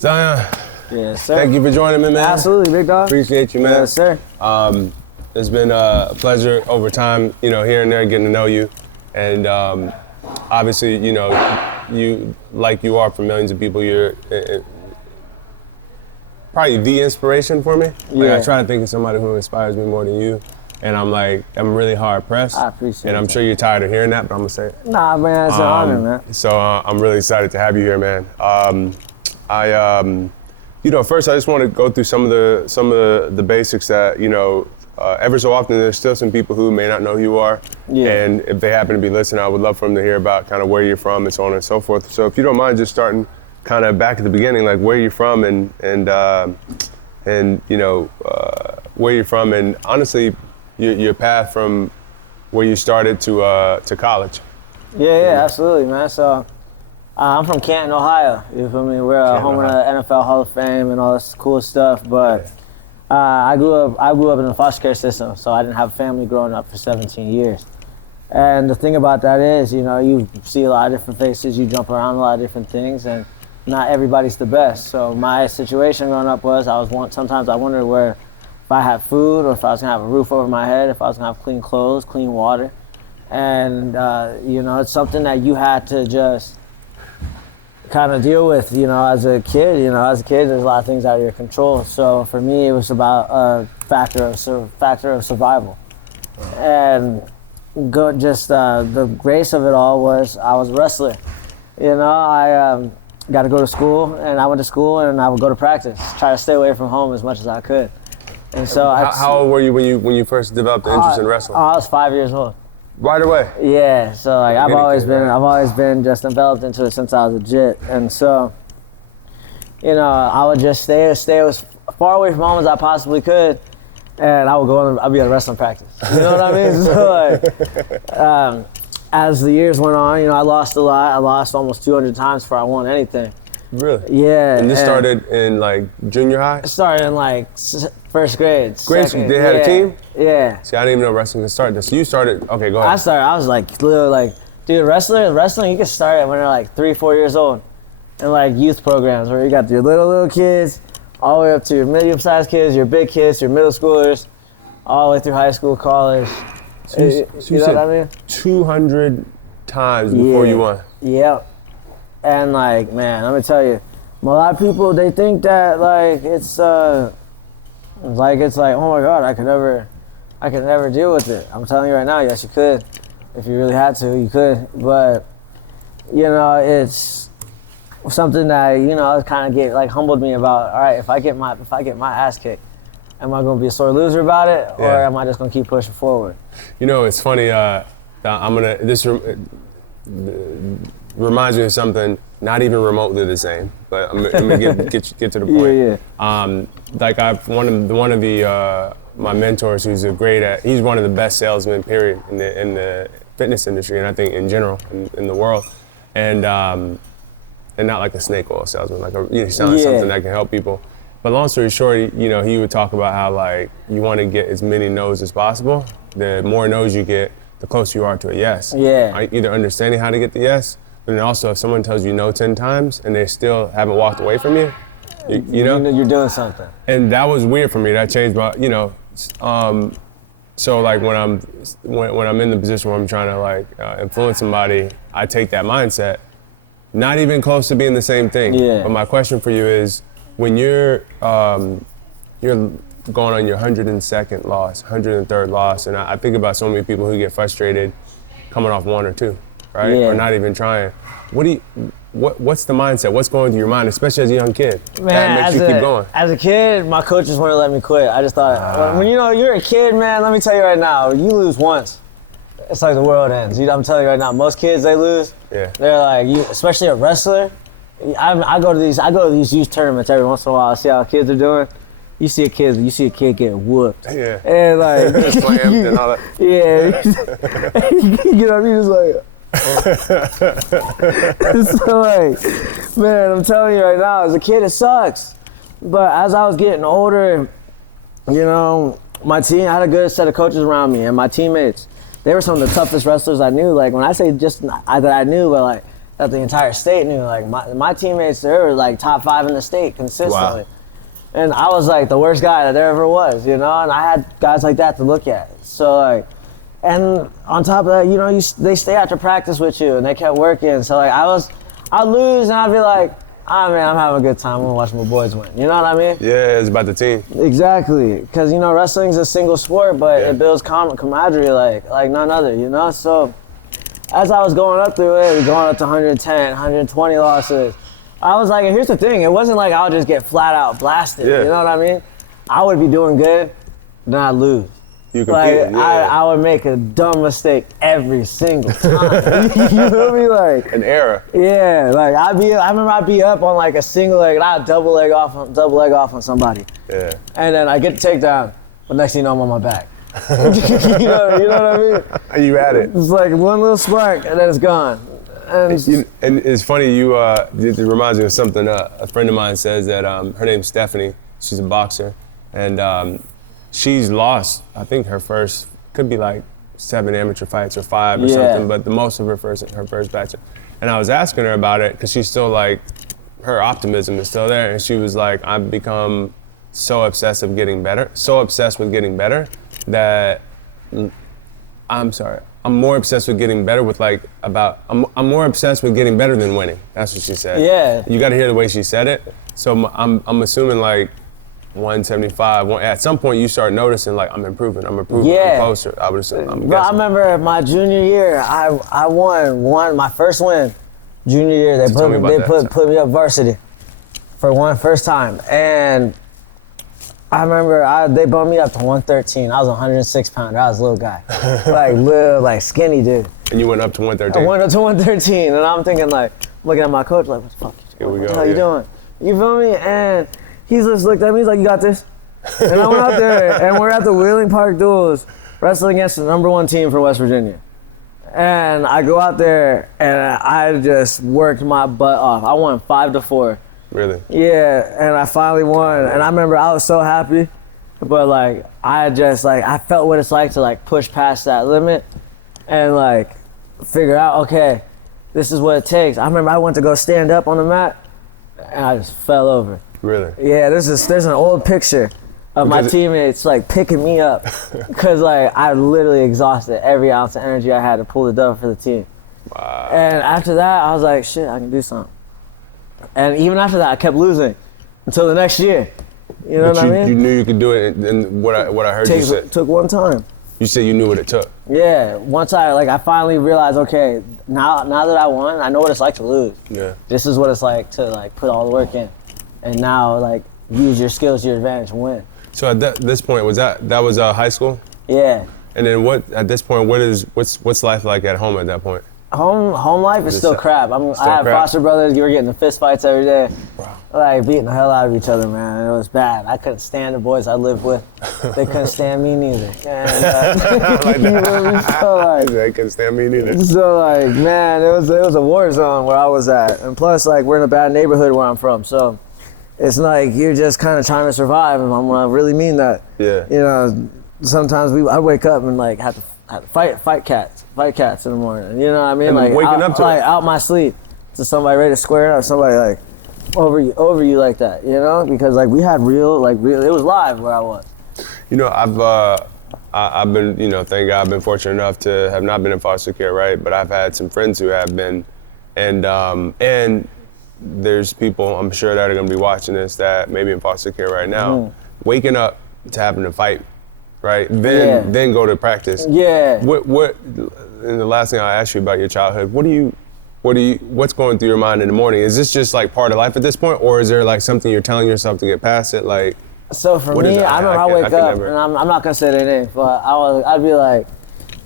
Zion, Yes, sir. thank you for joining me, man. Absolutely, big dog. Appreciate you, man. Yes, sir. It's been a pleasure over time, here and there, getting to know you. And obviously, you, like you are for millions of people, you're probably the inspiration for me. Yeah. I try to think of somebody who inspires me more than you. And I'm really hard pressed. I appreciate it. And I'm sure you're tired of hearing that, but I'm gonna say it. Nah, man, it's an honor, man. So I'm really excited to have you here, man. First I just want to go through some of the basics that, ever so often there's still some people who may not know who you are. Yeah. And if they happen to be listening, I would love for them to hear about kind of where you're from and so on and so forth. So if you don't mind just starting kind of back at the beginning, like where you're from and where you're from and honestly, your path from where you started to college. Yeah, absolutely, man. So I'm from Canton, Ohio. You feel me? We're home of the NFL Hall of Fame and all this cool stuff. But I grew up in the foster care system, so I didn't have family growing up for 17 years. And the thing about that is, you see a lot of different faces, you jump around a lot of different things, and not everybody's the best. So my situation growing up was sometimes I wondered where if I had food or if I was gonna have a roof over my head, if I was gonna have clean clothes, clean water. And it's something that you had to just kind of deal with, as a kid. As a kid, there's a lot of things out of your control. So for me, it was about a factor of survival. And the grace of it all was I was a wrestler. I got to go to school, and I went to school, and I would go to practice, try to stay away from home as much as I could. And so how old were you when you first developed the interest in wrestling? I was 5 years old. Right away. Yeah, so I've always been just enveloped into it since I was a jit, and so I would just stay as far away from home as I possibly could, and I'd be at a wrestling practice. You know what I mean? So as the years went on, I lost a lot. I lost almost 200 times before I won anything. Really? Yeah. And this started in junior high? It started in first grade. Great, so they had a team? Yeah. See, I didn't even know wrestling could start. So you started, okay, go ahead. I was literally dude, wrestling, you can start it when you're 3-4 years old. And youth programs where you got your little kids, all the way up to your medium-sized kids, your big kids, your middle schoolers, all the way through high school, college. So you know what I mean? 200 times before you won. Yep. And man, let me tell you, a lot of people, they think that it's oh my God, I could never deal with it. I'm telling you right now, yes you could. If you really had to, you could. But it's something that kind of humbled me about. All right, if I get my ass kicked, am I gonna be a sore loser about it, or am I just gonna keep pushing forward? It's funny. This reminds me of something not even remotely the same, but I'm gonna get to the point. Yeah. One of my mentors, he's one of the best salesmen, period, in the fitness industry, and I think in general in the world, and not like a snake oil salesman, selling something that can help people. But long story short, he would talk about how you want to get as many no's as possible. The more no's you get, the closer you are to a yes. Yeah. Either understanding how to get the yes, but then also if someone tells you no 10 times and they still haven't walked away from you, you're doing something. And that was weird for me. That changed my, so when I'm in the position where I'm trying to influence somebody, I take that mindset, not even close to being the same thing. Yeah. But my question for you is, when you're going on your 102nd loss, 103rd loss, and I think about so many people who get frustrated coming off 1 or 2, right? Yeah. Or not even trying. What's the mindset? What's going through your mind, especially as a young kid? Man, that makes you keep going. As a kid, my coaches wouldn't let me quit. I just thought, when you're a kid, man, let me tell you right now, you lose once, it's like the world ends. I'm telling you right now, most kids, they lose. Yeah. They're especially a wrestler. I go to these youth tournaments every once in a while. I see how kids are doing. You see a kid get whooped. Yeah. And slammed and all that. Yeah. You get up, you just so man, I'm telling you right now, as a kid it sucks. But as I was getting older, my team, I had a good set of coaches around me, and my teammates, they were some of the toughest wrestlers I knew. When I say just that I knew, but that the entire state knew. Like my teammates, they were like top 5 in the state consistently. Wow. And I was like the worst guy that there ever was, you know? And I had guys like that to look at. So like, and on top of that, you know, they stay after practice with you and they kept working. So like I'd lose and I'd be like, ah, man, I'm having a good time. I'm gonna watch my boys win. You know what I mean? Yeah, it's about the team. Exactly. Because, you know, wrestling's a single sport, but it builds camaraderie like none other, you know? So as I was going up through it, going up to 110, 120 losses, I was like, and here's the thing, it wasn't like I would just get flat out blasted, you know what I mean? I would be doing good, then I'd lose. You compete, I would make a dumb mistake every single time. You feel me? Like an error. Yeah, like I remember I'd be up on like a single leg and I'd double leg off on somebody. Yeah. And then I get the takedown, but next thing you know I'm on my back. you know what I mean? And you at it. It's like one little spark and then it's gone. And it's funny, it reminds me of something a friend of mine says that her name's Stephanie, she's a boxer, and she's lost, I think her first, could be like 7 amateur fights or 5 or something, but the most of her first batch. And I was asking her about it because she's still like, her optimism is still there, and she was like, I've become so obsessed with getting better that, I'm more obsessed with getting better I'm more obsessed with getting better than winning. That's what she said. Yeah. You got to hear the way she said it. So I'm assuming like 175. At some point you start noticing like I'm improving. Yeah. I'm closer. I would assume. I'm Bro, guessing. I remember my junior year, I won my first win. Junior year, they put me up varsity for first time, and I remember they bumped me up to 113. I was a 106 pounder. I was a little guy, like skinny dude. And you went up to 113. I went up to 113, and I'm thinking like, looking at my coach like, what the fuck? Here we go. What the hell you doing? You feel me? And he just looked at me. He's like, you got this. And I went out there, and we're at the Wheeling Park Duels, wrestling against the #1 team from West Virginia. And I go out there, and I just worked my butt off. I won 5-4. Really? Yeah, and I finally won. And I remember I was so happy, but like I felt what it's like to like push past that limit and like figure out, okay, this is what it takes. I remember I went to go stand up on the mat, and I just fell over. Really? Yeah, there's an old picture of my teammates like picking me up because like I literally exhausted every ounce of energy I had to pull the dub for the team. Wow. And after that, I was like, shit, I can do something. And even after that, I kept losing until the next year. You know what I mean? You knew you could do it, and what I heard you say. Took one time. You said you knew what it took. Yeah, once I finally realized, okay, now that I won, I know what it's like to lose. Yeah. This is what it's like to like put all the work in, and now like use your skills to your advantage and win. So at this point, was high school? Yeah. And then at this point, what's life like at home at that point? Home life is still crap. I have foster brothers. You were getting in fist fights every day. Wow. Like beating the hell out of each other, man. It was bad. I couldn't stand the boys I lived with. They couldn't stand me neither. And, They couldn't stand me neither. So like, man, it was a war zone where I was at, and plus like we're in a bad neighborhood where I'm from, so it's like you're just kind of trying to survive, and I really mean that. Yeah. You know, sometimes I wake up and like have to fight cats in the morning. You know what I mean? And like waking up to it. out my sleep to somebody ready to square up, somebody like over you like that. You know, because like we had real, it was live where I was. You know, I've been, you know, thank God I've been fortunate enough to have not been in foster care, right? But I've had some friends who have been, and there's people I'm sure that are going to be watching this that may be in foster care right now, waking up to having to fight, right? Then go to practice. Yeah. What? And the last thing I'll ask you about your childhood, what's going through your mind in the morning? Is this just like part of life at this point, or is there like something you're telling yourself to get past it? Like, so for me, I remember I wake up, and I'm not gonna say their name, but I'd be like,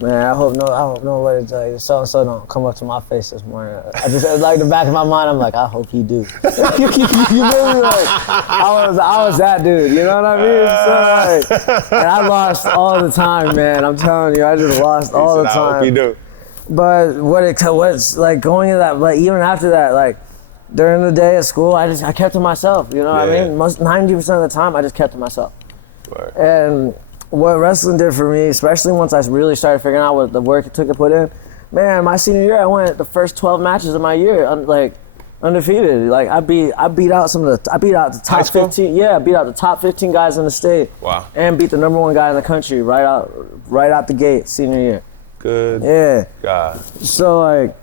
man, I hope nobody so and so don't come up to my face this morning. I just like the back of my mind, I'm like, I hope he do. You know, like, I was that dude. You know what I mean? So like, and I lost all the time, man. I'm telling you, I just lost all the time. I hope he do. But what's like going into that, like even after that, like during the day at school, I kept to myself. You know what I mean? 90% of the time, I just kept to myself. Right. And what wrestling did for me, especially once I really started figuring out what the work it took to put in, Man, my senior year, I went the first 12 matches of my year, undefeated. Like I beat out the top 15. Yeah, I beat out the top 15 guys in the state. Wow. And beat the number 1 guy in the country right out the gate senior year. Good. Yeah. God. So like,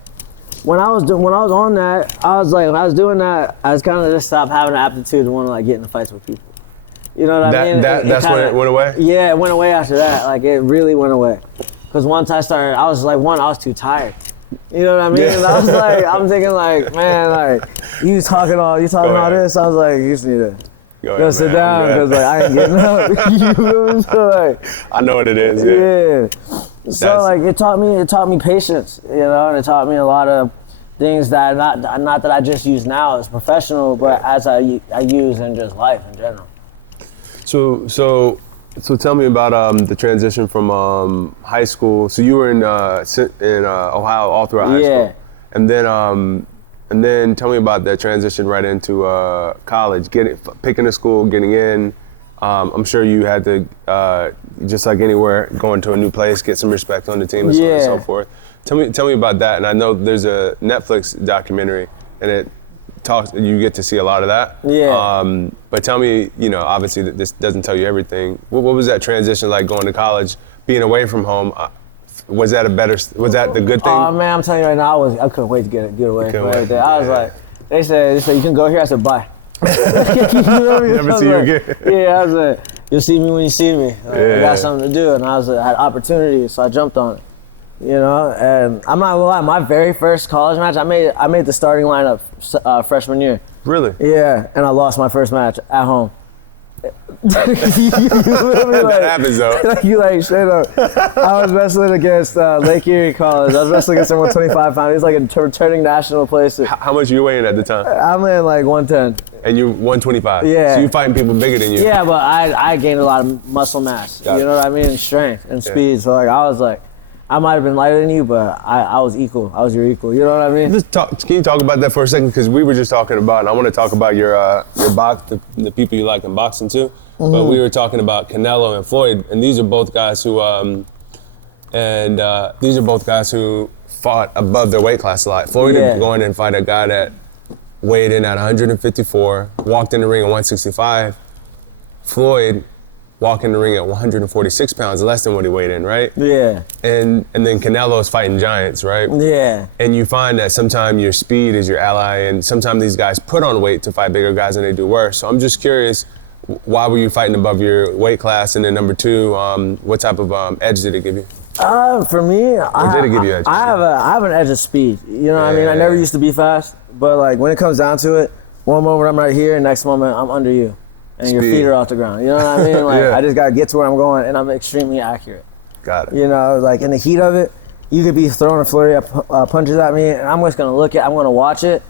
when I was on that, I was like, when I was doing that, I was kind of just stopped having an aptitude to want to like get into fights with people. You know what I mean? That's when it went away? Yeah, it went away after that. Like it really went away. Because once I started, I was too tired. You know what I mean? Yeah. And I was like, I'm thinking like, man, like you talking all this. I was like, you just need to go sit down because like I ain't getting up. You know? So like, I know what it is. Yeah. So like it taught me patience, you know, and it taught me a lot of things that not that I just use now as professional, but as I use in just life in general. So tell me about the transition from high school. So you were in Ohio all throughout high school, and then tell me about that transition right into college, picking a school, getting in. I'm sure you had to, just like anywhere, going to a new place, get some respect on the team and so on and so forth. Tell me about that. And I know there's a Netflix documentary, and you get to see a lot of that. Yeah. But tell me, you know, obviously this doesn't tell you everything. What was that transition like going to college, being away from home? Was that the good thing? Oh man, I'm telling you right now, I couldn't wait to get away from everything. I was like, they said you can go here. I said bye. You know what I mean? Never see you again. Yeah, I was like, you'll see me when you see me. I got something to do, and I had opportunity, so I jumped on it. You know, and I'm not gonna lie, my very first college match, I made the starting lineup freshman year. Really? Yeah, and I lost my first match at home. That happens though. Like straight up. I was wrestling against Lake Erie College. I was wrestling against someone 25 pounds. He was like a returning national place. How much were you weighing at the time? I'm in like 110. And you 125. Yeah. So you fighting people bigger than you. Yeah, but I gained a lot of muscle mass. You know what I mean? Strength and speed. So like I was like, I might have been lighter than you, but I was equal. I was your equal. You know what I mean? Can you talk about that for a second? Because we were just talking about, and I want to talk about your box, the people you like in boxing too. Mm-hmm. But we were talking about Canelo and Floyd, and these are both guys who fought above their weight class a lot. Floyd would go in and fight a guy that weighed in at 154, walked in the ring at 165. Floyd walked in the ring at 146 pounds, less than what he weighed in, right? Yeah. And then Canelo's fighting giants, right? Yeah. And you find that sometimes your speed is your ally, and sometimes these guys put on weight to fight bigger guys and they do worse. So I'm just curious, why were you fighting above your weight class? And then number two, what type of edge did it give you? For me, did it give you edge? I have an edge of speed. You know what I mean? I never used to be fast, but like when it comes down to it, one moment I'm right here, next moment I'm under you. And your feet are off the ground. You know what I mean? Like I just gotta get to where I'm going, and I'm extremely accurate. Got it. You know, like in the heat of it, you could be throwing a flurry of punches at me, and I'm just gonna I'm gonna watch it,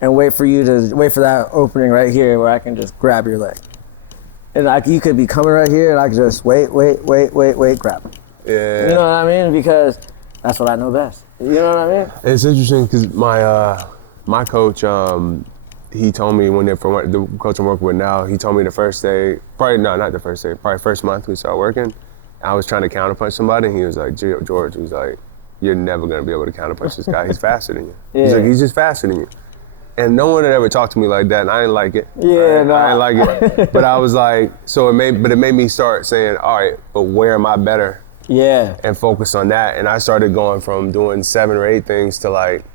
and wait for that opening right here where I can just grab your leg. And you could be coming right here, and I could just wait, grab it. Yeah. You know what I mean? Because that's what I know best. You know what I mean? It's interesting because my coach. He told me the coach I'm working with now, he told me the first day, probably first month we started working, I was trying to counterpunch somebody, and he was like, George, he was like, you're never gonna be able to counterpunch this guy, he's faster than you. He's like, he's just faster than you. And no one had ever talked to me like that, and I didn't like it. I didn't like it. But I was like, it made me start saying, all right, but where am I better? Yeah. And focus on that. And I started going from doing 7 or 8 things to like,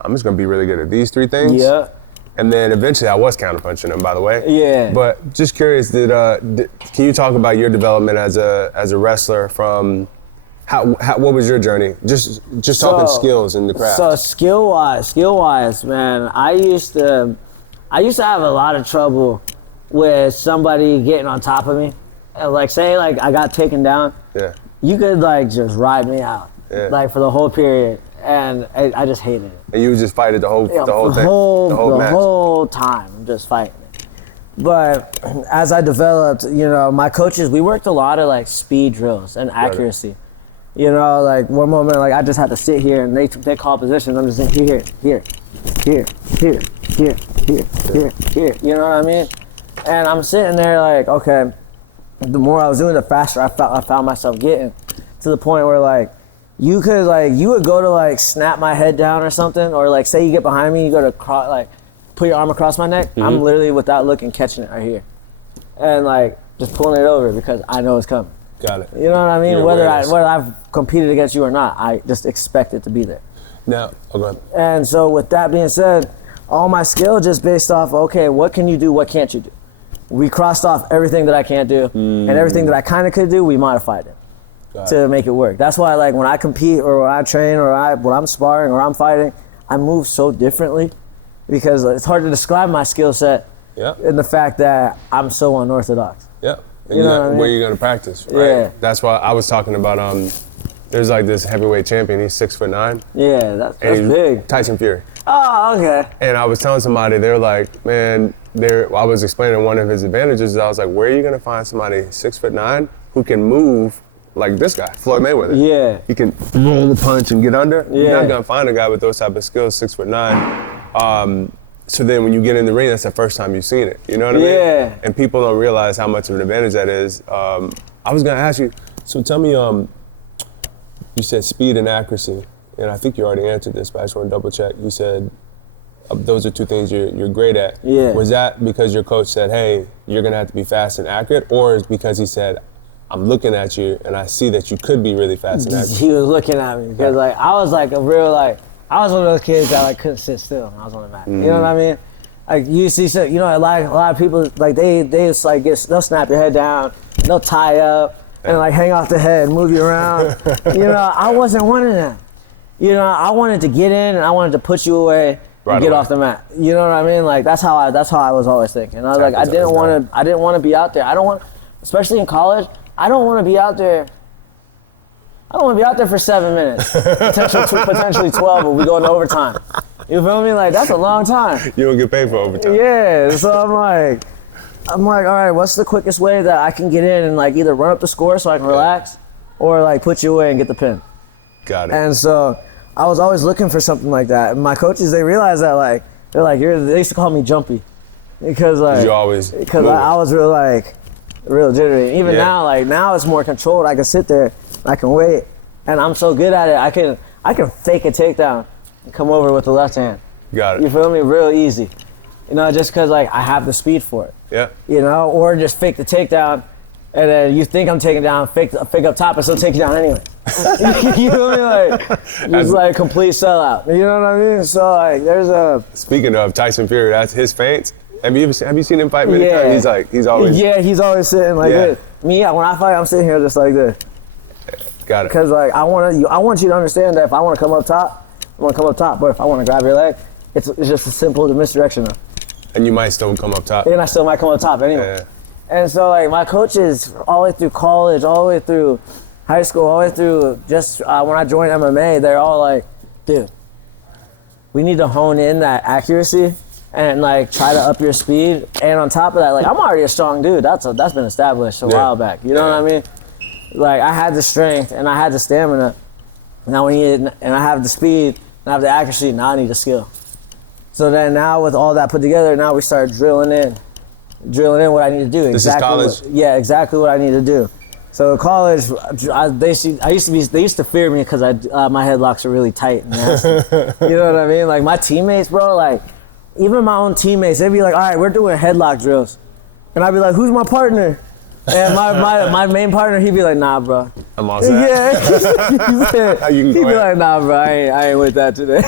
I'm just gonna be really good at these 3 things. Yeah. And then eventually I was counterpunching him, by the way. Yeah. But just curious, can you talk about your development as a wrestler from what was your journey? Just talking skills in the craft. So skill wise, man, I used to have a lot of trouble with somebody getting on top of me. And like say like I got taken down. Yeah. You could like just ride me out. Yeah. Like for the whole period. And I just hated it. And you would just fight it the whole thing? The whole time, I'm just fighting it. But as I developed, you know, my coaches, we worked a lot of like speed drills and accuracy. Right. You know, like one moment, like I just had to sit here and they call positions. I'm just saying here. You know what I mean? And I'm sitting there like, okay, the more I was doing, the faster I found myself getting, to the point where like, you could like, you would go to like snap my head down or something, or like say you get behind me, you go to like put your arm across my neck. I'm literally without looking catching it right here, and like just pulling it over because I know it's coming. Got it. You know what I mean? Whether I've competed against you or not, I just expect it to be there. Now, go ahead. And so with that being said, all my skill just based off, okay, what can you do, what can't you do? We crossed off everything that I can't do, and everything that I kind of could do, we modified it to make it work. That's why, like, when I compete or when I train or when I'm sparring or I'm fighting, I move so differently because it's hard to describe my skill set in the fact that I'm so unorthodox. Yeah. And you know what I mean? Where you're going to practice, right? Yeah. That's why I was talking about, there's like this heavyweight champion, he's 6'9". Yeah, that's big. Tyson Fury. Oh, okay. And I was telling somebody, they're like, man, I was explaining one of his advantages. I was like, where are you going to find somebody 6'9" who can move like this guy, Floyd Mayweather? Yeah. He can roll the punch and get under. Yeah. You're not going to find a guy with those type of skills, 6'9". So then when you get in the ring, that's the first time you've seen it. You know what I mean? Yeah. And people don't realize how much of an advantage that is. I was going to ask you, so tell me, you said speed and accuracy, and I think you already answered this, but I just want to double check. You said those are two things you're great at. Yeah. Was that because your coach said, hey, you're going to have to be fast and accurate, or is because he said, I'm looking at you and I see that you could be really fast and accurate? He was looking at me because like I was like I was one of those kids that like couldn't sit still when I was on the mat. You know what I mean? Like you see, so, you know, a lot of people like they just like they'll snap your head down, they'll tie up and like hang off the head, move you around. You know, I wasn't one of them. You know, I wanted to get in and I wanted to put you away and get off the mat. You know what I mean? Like that's how I was always thinking. I was like, I didn't want to be out there. I don't want, especially in college, I don't want to be out there. I don't want to be out there for 7 minutes, potentially 12 if we go into overtime. You feel me? Like, that's a long time. You don't get paid for overtime. Yeah, so I'm like, all right, what's the quickest way that I can get in and like either run up the score so I can relax or like put you away and get the pin? Got it. And so I was always looking for something like that. And my coaches, they realized that like, they're like, they used to call me Jumpy because like, I was real jittery. Even now it's more controlled. I can sit there, I can wait, and I'm so good at it. I can fake a takedown and come over with the left hand. Got it. You feel me? Real easy. You know, just because like I have the speed for it. Yeah. You know, or just fake the takedown, and then you think I'm taking down, fake up top, and still take you down anyway. You feel me? Like it's like complete sellout. You know what I mean? So like, there's a. Speaking of Tyson Fury, that's his feints. Have you seen him fight many times? He's always. Yeah, he's always sitting like this. Me, when I fight, I'm sitting here just like this. Got it. Because like I want you to understand that if I want to come up top, I want to come up top. But if I want to grab your leg, it's just as simple as a misdirection. And you might still come up top. And I still might come up top anyway. Yeah. And so like my coaches all the way through college, all the way through high school, all the way through just when I joined MMA, they're all like, dude, we need to hone in that accuracy and like try to up your speed. And on top of that, like I'm already a strong dude. That's been established a while back. You know what I mean? Like I had the strength and I had the stamina. Now and I have the speed and I have the accuracy. Now I need the skill. So then now with all that put together, now we start drilling in what I need to do. This is college? Exactly what I need to do. So college, they used to fear me because my headlocks are really tight and nasty. You know what I mean? Like my teammates, bro, like even my own teammates, they'd be like, all right, we're doing headlock drills. And I'd be like, who's my partner? And my main partner, he'd be like, nah, bro. I'm all set. Yeah. He'd be like, nah, bro, I ain't with that today.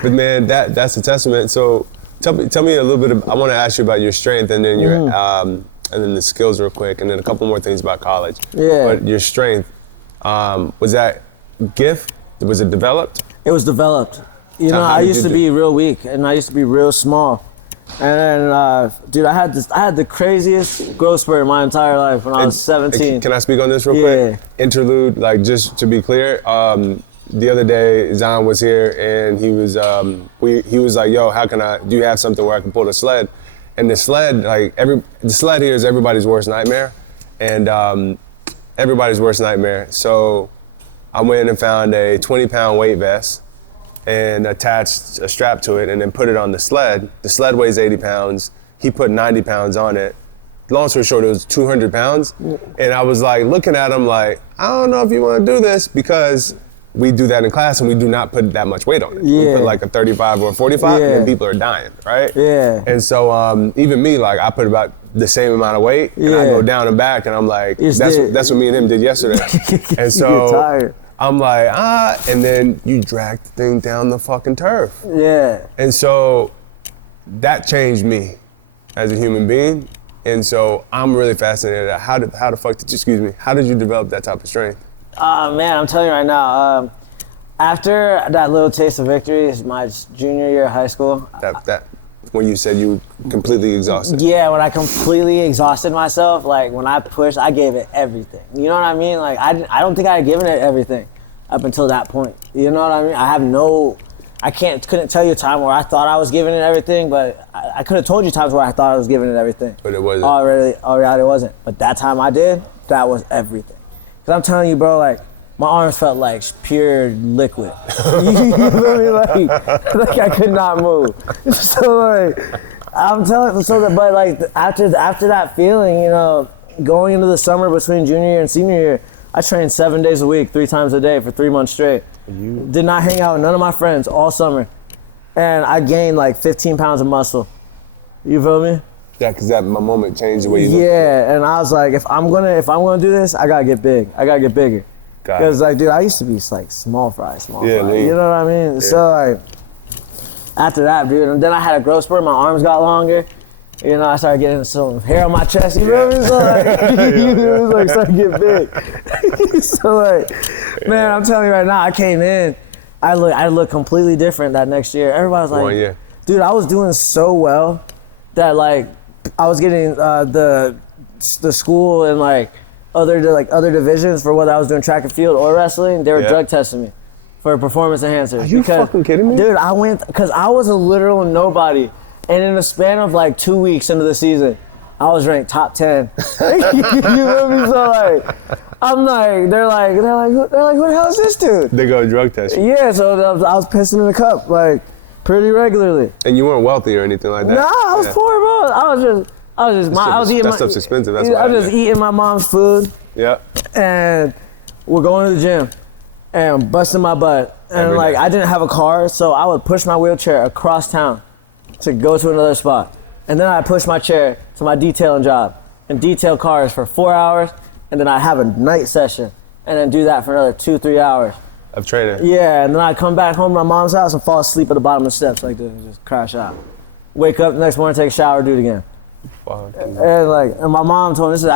But man, that's a testament. So tell me a little bit. I want to ask you about your strength and then your and then the skills real quick, and then a couple more things about college. Yeah. But your strength, was that gift? Was it developed? It was developed. You know, I used to be real weak and I used to be real small. And then, dude, I had the craziest growth spurt in my entire life when I was 17. Can I speak on this real quick? Interlude, like just to be clear, the other day Zion was here and he was he was like, yo, do you have something where I can pull the sled? And the sled, the sled here is everybody's worst nightmare, and everybody's worst nightmare. So I went and found a 20-pound weight vest and attached a strap to it and then put it on the sled. The sled weighs 80 pounds. He put 90 pounds on it. long story short, it was 200 pounds. And I was like looking at him like, I don't know if you want to do this because we do that in class and we do not put that much weight on it. Yeah. We put like a 35 or a 45 Yeah. and then people are dying, right? Yeah. And so even me, like I put about the same amount of weight and I go down and back and I'm like, that's what me and him did yesterday. And so tired. I'm like, and then you drag the thing down the fucking turf. Yeah. And so that changed me as a human being. And so I'm really fascinated at how did you develop that type of strength? Man, I'm telling you right now, after that little taste of victory is my junior year of high school. That when you said you were completely exhausted. Yeah, when I completely exhausted myself, like when I pushed, I gave it everything. You know what I mean? Like I don't think I had given it everything up until that point. You know what I mean? I couldn't tell you a time where I thought I was giving it everything, but I could have told you times where I thought I was giving it everything. But it wasn't. Already it wasn't. But that time I did, that was everything. Cause I'm telling you, bro, like my arms felt like pure liquid. You feel me? Like I could not move. So like, I'm telling you, but like after that feeling, you know, going into the summer between junior year and senior year, I trained 7 days a week, 3 times a day for 3 months straight. Did not hang out with none of my friends all summer. And I gained like 15 pounds of muscle. You feel me? Yeah, because my moment changed the way you look. Yeah, and I was like, if I'm gonna do this, I gotta get big. I gotta get bigger. Because like, dude, I used to be like small fry. Yeah, You know what I mean? Yeah. So like, after that, dude, and then I had a growth spurt. My arms got longer. You know, I started getting some hair on my chest. You know what I mean? So like, it was like starting to get big. So like, man, I'm telling you right now, I came in, I looked completely different that next year. Everybody was like, dude, I was doing so well that like I was getting the school and like other divisions for whether I was doing track and field or wrestling. They were drug testing me for performance enhancers. Are you fucking kidding me? Dude, I went because I was a literal nobody. And in the span of like 2 weeks into the season, I was ranked top 10. You feel me? So like, I'm like, they're like, who the hell is this dude? They go drug test you. Yeah, so I was pissing in the cup like pretty regularly. And you weren't wealthy or anything like that? No, I was poor, bro. I was eating that stuff's expensive. That's why I was just eating my mom's food. Yeah. And we're going to the gym and busting my butt. And like, I didn't have a car, so I would push my wheelchair across town to go to another spot. And then I push my chair to my detailing job and detail cars for 4 hours, and then I have a night session and then do that for another 2-3 hours. Of training? Yeah, and then I come back home to my mom's house and fall asleep at the bottom of the steps like this and just crash out. Wake up the next morning, take a shower, do it again. Wow. And my mom told me this is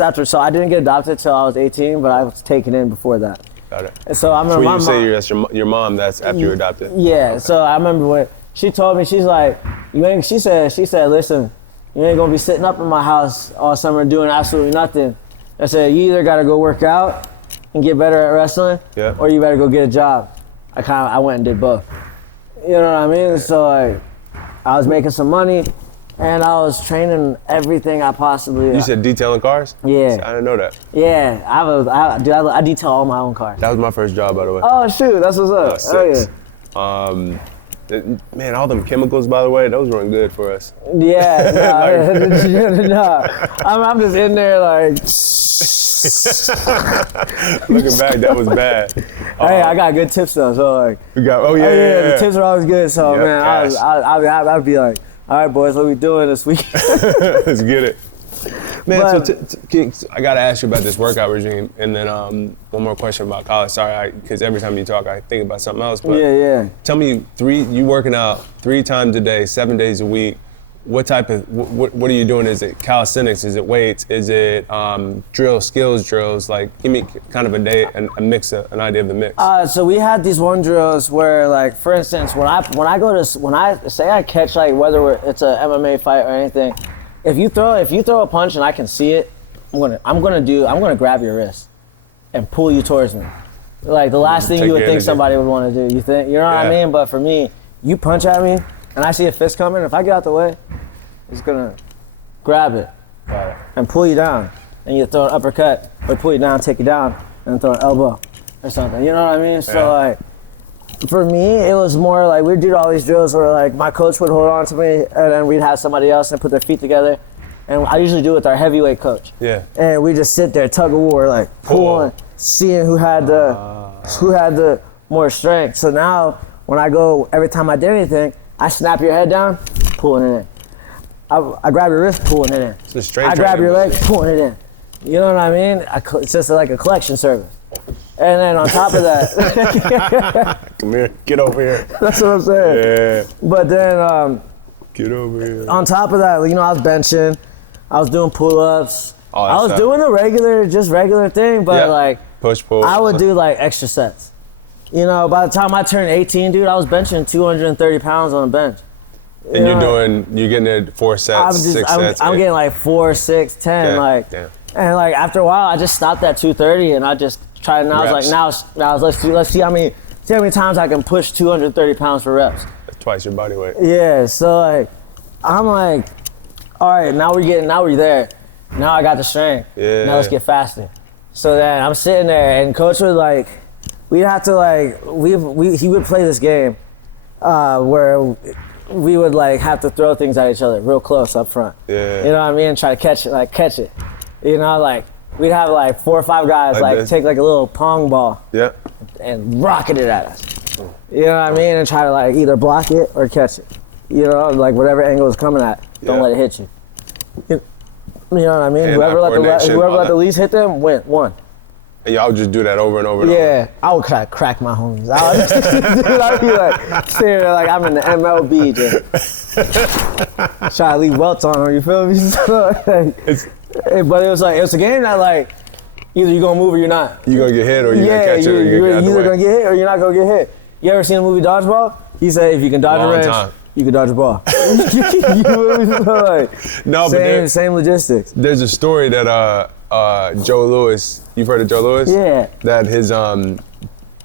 after, so I didn't get adopted till I was 18, but I was taken in before that. Got it. And so I remember my mom. That's your mom, that's after you were adopted? Yeah, okay. So I remember when she told me, she's like, she said, listen, you ain't gonna be sitting up in my house all summer doing absolutely nothing. I said, you either gotta go work out and get better at wrestling, or you better go get a job. I went and did both. You know what I mean? So like, I was making some money and I was training everything I possibly. You said detailing cars? Yeah. I didn't know that. Yeah, I detail all my own cars. That was my first job, by the way. Oh shoot, that's what's up. Oh yeah. Man, all them chemicals, by the way, those weren't good for us. Yeah, no. I'm just in there like. Looking back, that was bad. Hey, I got good tips though, so like. Yeah. The tips are always good, so man, I'd be like, all right, boys, what we doing this week? Let's get it. Man, so I gotta ask you about this workout regime, and then one more question about college. Sorry, because every time you talk, I think about something else. But tell me, you working out 3 times a day, 7 days a week. What type of what are you doing? Is it calisthenics? Is it weights? Is it skills drills? Like, give me kind of a mix, an idea of the mix. So we had these one drills where, like, for instance, when I say I catch, like, whether it's a MMA fight or anything. If you throw a punch and I can see it, I'm gonna grab your wrist and pull you towards me. Like the last thing you would think somebody would want to do. You know what I mean? But for me, you punch at me and I see a fist coming. If I get out the way, it's gonna grab it and pull you down. And you throw an uppercut or pull you down, take you down, and then throw an elbow or something. You know what I mean? So like, for me, it was more like we'd do all these drills where like my coach would hold on to me and then we'd have somebody else and put their feet together And I usually do it with our heavyweight coach. Yeah. And we just sit there, tug of war, like pulling, seeing who had the more strength. So now when I go, every time I did anything, I snap your head down, pulling it in. I grab your wrist, pulling it in. I grab your leg, pulling it in. You know what I mean? It's just like a collection service. And then on top of that, come here, get over here. That's what I'm saying. Yeah. But then, get over here. On top of that, I was benching, I was doing pull-ups, I was doing a regular thing, but like push pull. I would do like extra sets. By the time I turned 18, dude, I was benching 230 pounds on the bench. And you're getting it 4 sets, 6 sets. I'm getting like 4, 6, 10, and like after a while, I just stopped at 230, and I just tried. And I was like, now let's see how many times I can push 230 pounds for reps. That's twice your body weight. Yeah, so like, I'm like, all right, now we're there. Now I got the strength. Yeah. Now let's get faster. So then I'm sitting there, and coach would like, we'd have to like, he would play this game where we would like have to throw things at each other real close up front. Yeah. You know what I mean? Try to catch it. Like we'd have like 4 or 5 guys like take like a little pong ball. Yeah. And rocket it at us. You know what I mean? And try to like either block it or catch it. Like whatever angle it's coming at, don't let it hit you. You know what I mean? And whoever let the least hit them won. And y'all would just do that over and over and over? I would crack my homies. I'd be like, sitting there like I'm in the MLB, dude. Try to leave welts on them, you feel me? But it was a game that like, either you're gonna move or you're not. You're gonna get hit or you're gonna catch it or you're either gonna get hit or you're not gonna get hit. You ever seen the movie Dodgeball? He said if you can dodge a wrench, you can dodge a ball. Same logistics. There's a story that Joe Louis, you've heard of Joe Louis? Yeah. That his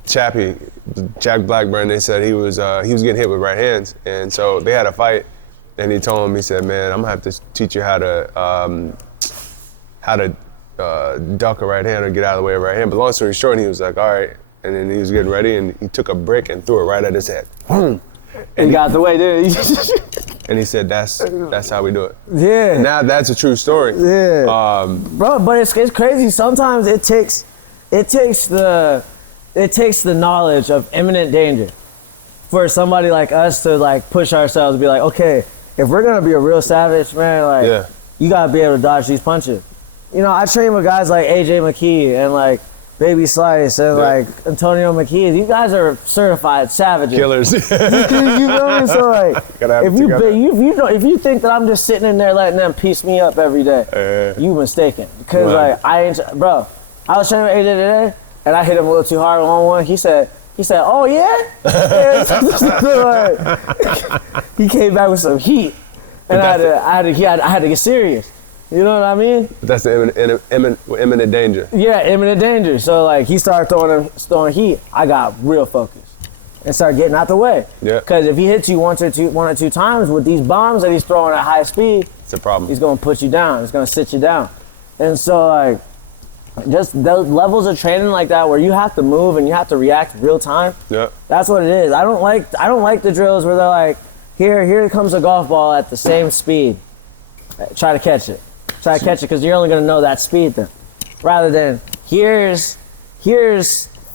chappie, Jack Blackburn, they said he was getting hit with right hands, and so they had a fight, and he told him, he said, man, I'm gonna have to teach you how to duck a right hand or get out of the way of a right hand. But long story short, he was like, all right, and then he was getting ready, and he took a brick and threw it right at his head. And he got the way, dude. And he said, that's how we do it. Yeah. Now that's a true story. Yeah. Bro, but it's crazy. Sometimes it takes the knowledge of imminent danger for somebody like us to like push ourselves and be like, okay, if we're gonna be a real savage, man, like you gotta be able to dodge these punches. I train with guys like AJ McKee and like Baby Slice and like Antonio McKee. These guys are certified savages. Killers. You know me? So like, if you think that I'm just sitting in there letting them piece me up every day, you mistaken. Because like I was training with AJ today and I hit him a little too hard on one. He said, oh yeah? He came back with some heat, and I had to get serious. You know what I mean? That's the imminent danger. Yeah, imminent danger. So like he started throwing heat. I got real focused and started getting out the way. Yeah. Because if he hits you one or two times with these bombs that he's throwing at high speed, it's a problem. He's gonna put you down. He's gonna sit you down. And so like, just those levels of training like that where you have to move and you have to react real time. Yeah. That's what it is. I don't like the drills where they're like, here comes a golf ball at the same speed. Try to catch it. Try to catch it because you're only gonna know that speed then. Rather than here's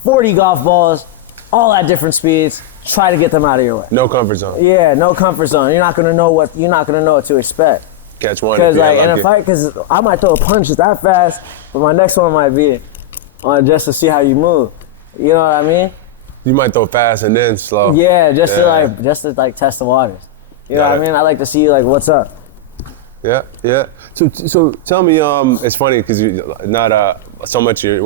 40 golf balls, all at different speeds. Try to get them out of your way. No comfort zone. Yeah, no comfort zone. You're not gonna know what to expect. Catch one. Because like in a fight, because I might throw a punch that fast, but my next one might be on just to see how you move. You know what I mean? You might throw fast and then slow. Yeah, just to test the waters. You know what I mean? I like to see like what's up. Yeah, yeah. So tell me, it's funny because you not so much. I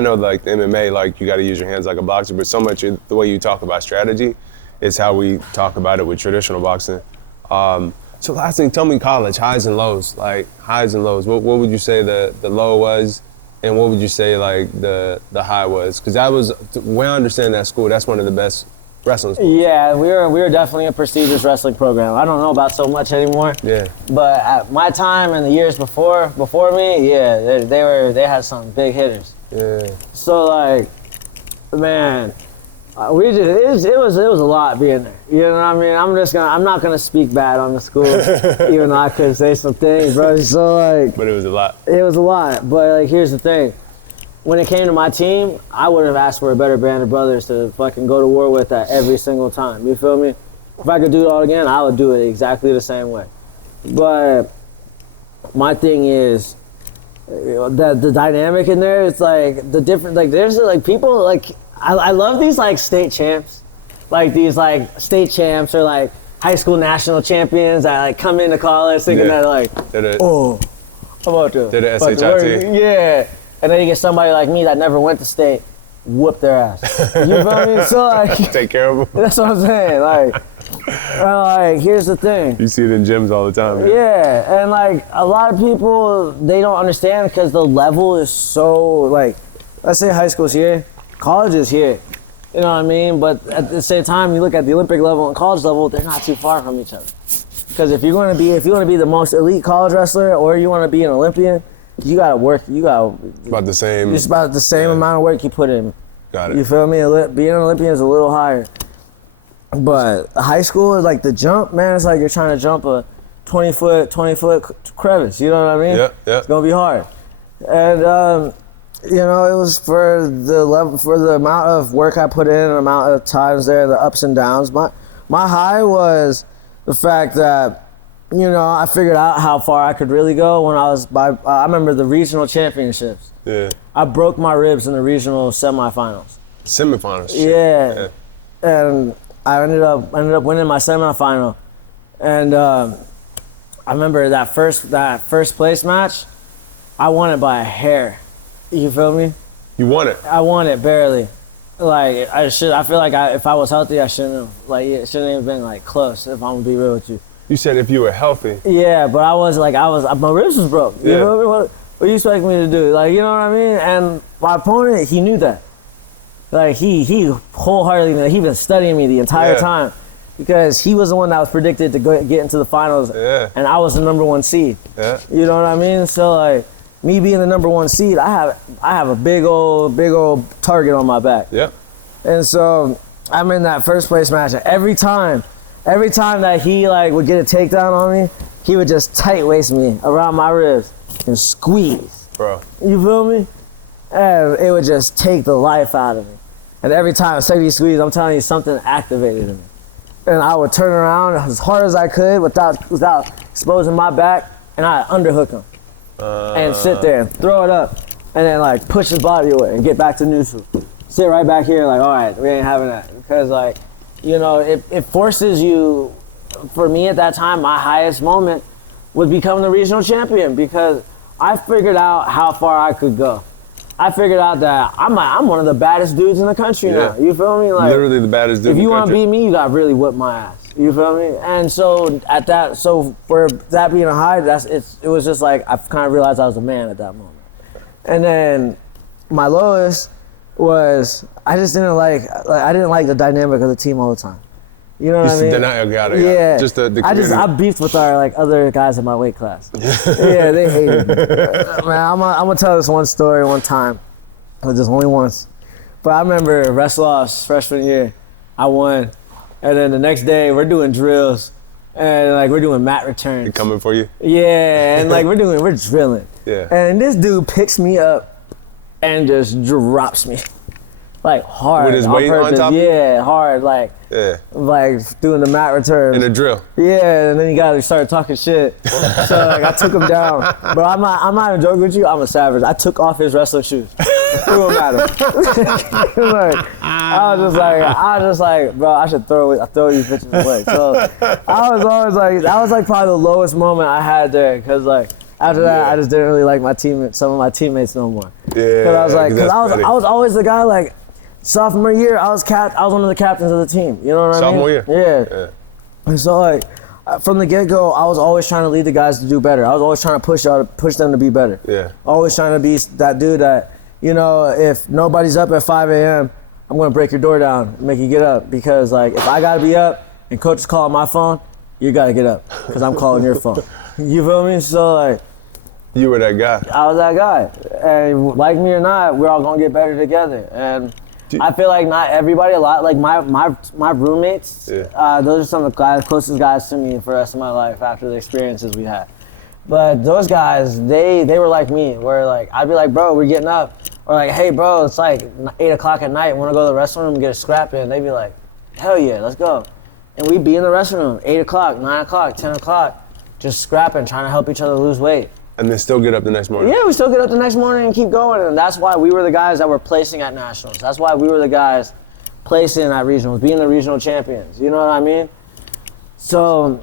know like the MMA, like you got to use your hands like a boxer, but so much the way you talk about strategy is how we talk about it with traditional boxing. So last thing, tell me college highs and lows. Like highs and lows. What would you say the low was, and what would you say like the high was? Because that was, when I understand that school, that's one of the best wrestling schools. Yeah, we were definitely a prestigious wrestling program. I don't know about so much anymore. Yeah. But at my time and the years before me, yeah, they had some big hitters. Yeah. So like, man, it was a lot being there. You know what I mean? I'm not gonna speak bad on the school, even though I could say some things, bro. So like, but it was a lot. It was a lot, but like, here's the thing: when it came to my team, I wouldn't have asked for a better band of brothers to fucking go to war with that every single time. You feel me? If I could do it all again, I would do it exactly the same way. But my thing is, the dynamic in there, it's like the different, like there's like people like, I love these like state champs, like these like state champs or like high school national champions that like come into college thinking that like, oh, I'm about to. Did a SHIT. Yeah. And then you get somebody like me that never went to state, whoop their ass. You feel me? So like, take care of them. That's what I'm saying. Like, here's the thing. You see it in gyms all the time, man. Yeah, and like a lot of people, they don't understand because the level is so like, let's say high school's here, college is here. You know what I mean? But at the same time, you look at the Olympic level and college level, they're not too far from each other. Because if you want to be the most elite college wrestler or you want to be an Olympian, you gotta work. About the same. It's about the same amount of work you put in. Got it. You feel me? Being an Olympian is a little higher. But high school is like the jump, man. It's like you're trying to jump a 20 foot crevice. You know what I mean? Yeah. It's gonna be hard. And you know, it was for the amount of work I put in, and the amount of times there, the ups and downs. My high was the fact that, you know, I figured out how far I could really go when I remember the regional championships. Yeah. I broke my ribs in the regional semifinals. Semifinals. Yeah. And I ended up winning my semifinal. And I remember that first place match, I won it by a hair. You feel me? You won it? I won it barely. Like I feel like if I was healthy, I shouldn't have. Like it shouldn't have been like close. If I'm gonna be real with you. You said if you were healthy. Yeah, but my ribs was broke. You know what I mean? What do you expect me to do? Like, you know what I mean? And my opponent, he knew that. Like he wholeheartedly, he been studying me the entire time because he was the one that was predicted to get into the finals, and I was the number 1 seed. Yeah. You know what I mean? So like, me being the number 1 seed, I have a big old target on my back. Yep. And so I'm in that first place match, and every time that he like would get a takedown on me, he would just tight waist me around my ribs and squeeze. Bro. You feel me? And it would just take the life out of me. And every time he squeezed, I'm telling you, something activated in me. And I would turn around as hard as I could without exposing my back, and I'd underhook him. And sit there and throw it up, and then like push his body away and get back to neutral. Sit right back here like, all right, we ain't having that. Because like, you know, it forces you, for me at that time, my highest moment was becoming the regional champion because I figured out how far I could go. I figured out that I'm one of the baddest dudes in the country now. You feel me? Like, literally the baddest dude in the country. If you want to beat me, you got to really whip my ass. You feel me? And so for that being a high, it was just like I kind of realized I was a man at that moment. And then my lowest was I didn't like the dynamic of the team all the time. You know what I mean? Got it. Yeah. Just the community. I beefed with our like other guys in my weight class. Yeah, they hated me. Man, I'm gonna tell this one story one time, but just only once. But I remember wrestling freshman year, I won, and then the next day we're doing drills, and like we're doing mat returns. They're coming for you. Yeah, and like we're drilling. Yeah. And this dude picks me up and just drops me. Like hard. With his weight on top of you? Yeah, hard, like doing the mat return. In a drill. Yeah, and then he started talking shit. So like I took him down. But I'm not even joking with you, I'm a savage. I took off his wrestling shoes. Threw him at him. I was just like, bro, I should throw these bitches away. So I was always like, that was like probably the lowest moment I had there, cause like after that I just didn't really like some of my teamates no more. Yeah. Cause I was always the guy like, sophomore year, I was one of the captains of the team. You know what I mean? Sophomore year? Yeah. And so like, from the get-go, I was always trying to lead the guys to do better. I was always trying to push them to be better. Yeah. Always trying to be that dude that, you know, if nobody's up at 5 a.m., I'm gonna break your door down and make you get up. Because like, if I gotta be up and coach is calling my phone, you gotta get up. Because I'm calling your phone. You feel me? So like, you were that guy. I was that guy. And like me or not, we're all gonna get better together. And I feel like not everybody, a lot, like my roommates, those are some of the closest guys to me for the rest of my life after the experiences we had. But those guys, they were like me, where like, I'd be like, bro, we're getting up. Or like, hey bro, it's like 8 o'clock at night, wanna go to the restroom and get a scrap in? They'd be like, hell yeah, let's go. And we'd be in the restroom, 8 o'clock, 9 o'clock, 10 o'clock, just scrapping, trying to help each other lose weight. And then still get up the next morning. Yeah, we still get up the next morning and keep going. And that's why we were the guys that were placing at nationals. That's why we were the guys placing at regionals, being the regional champions. You know what I mean? So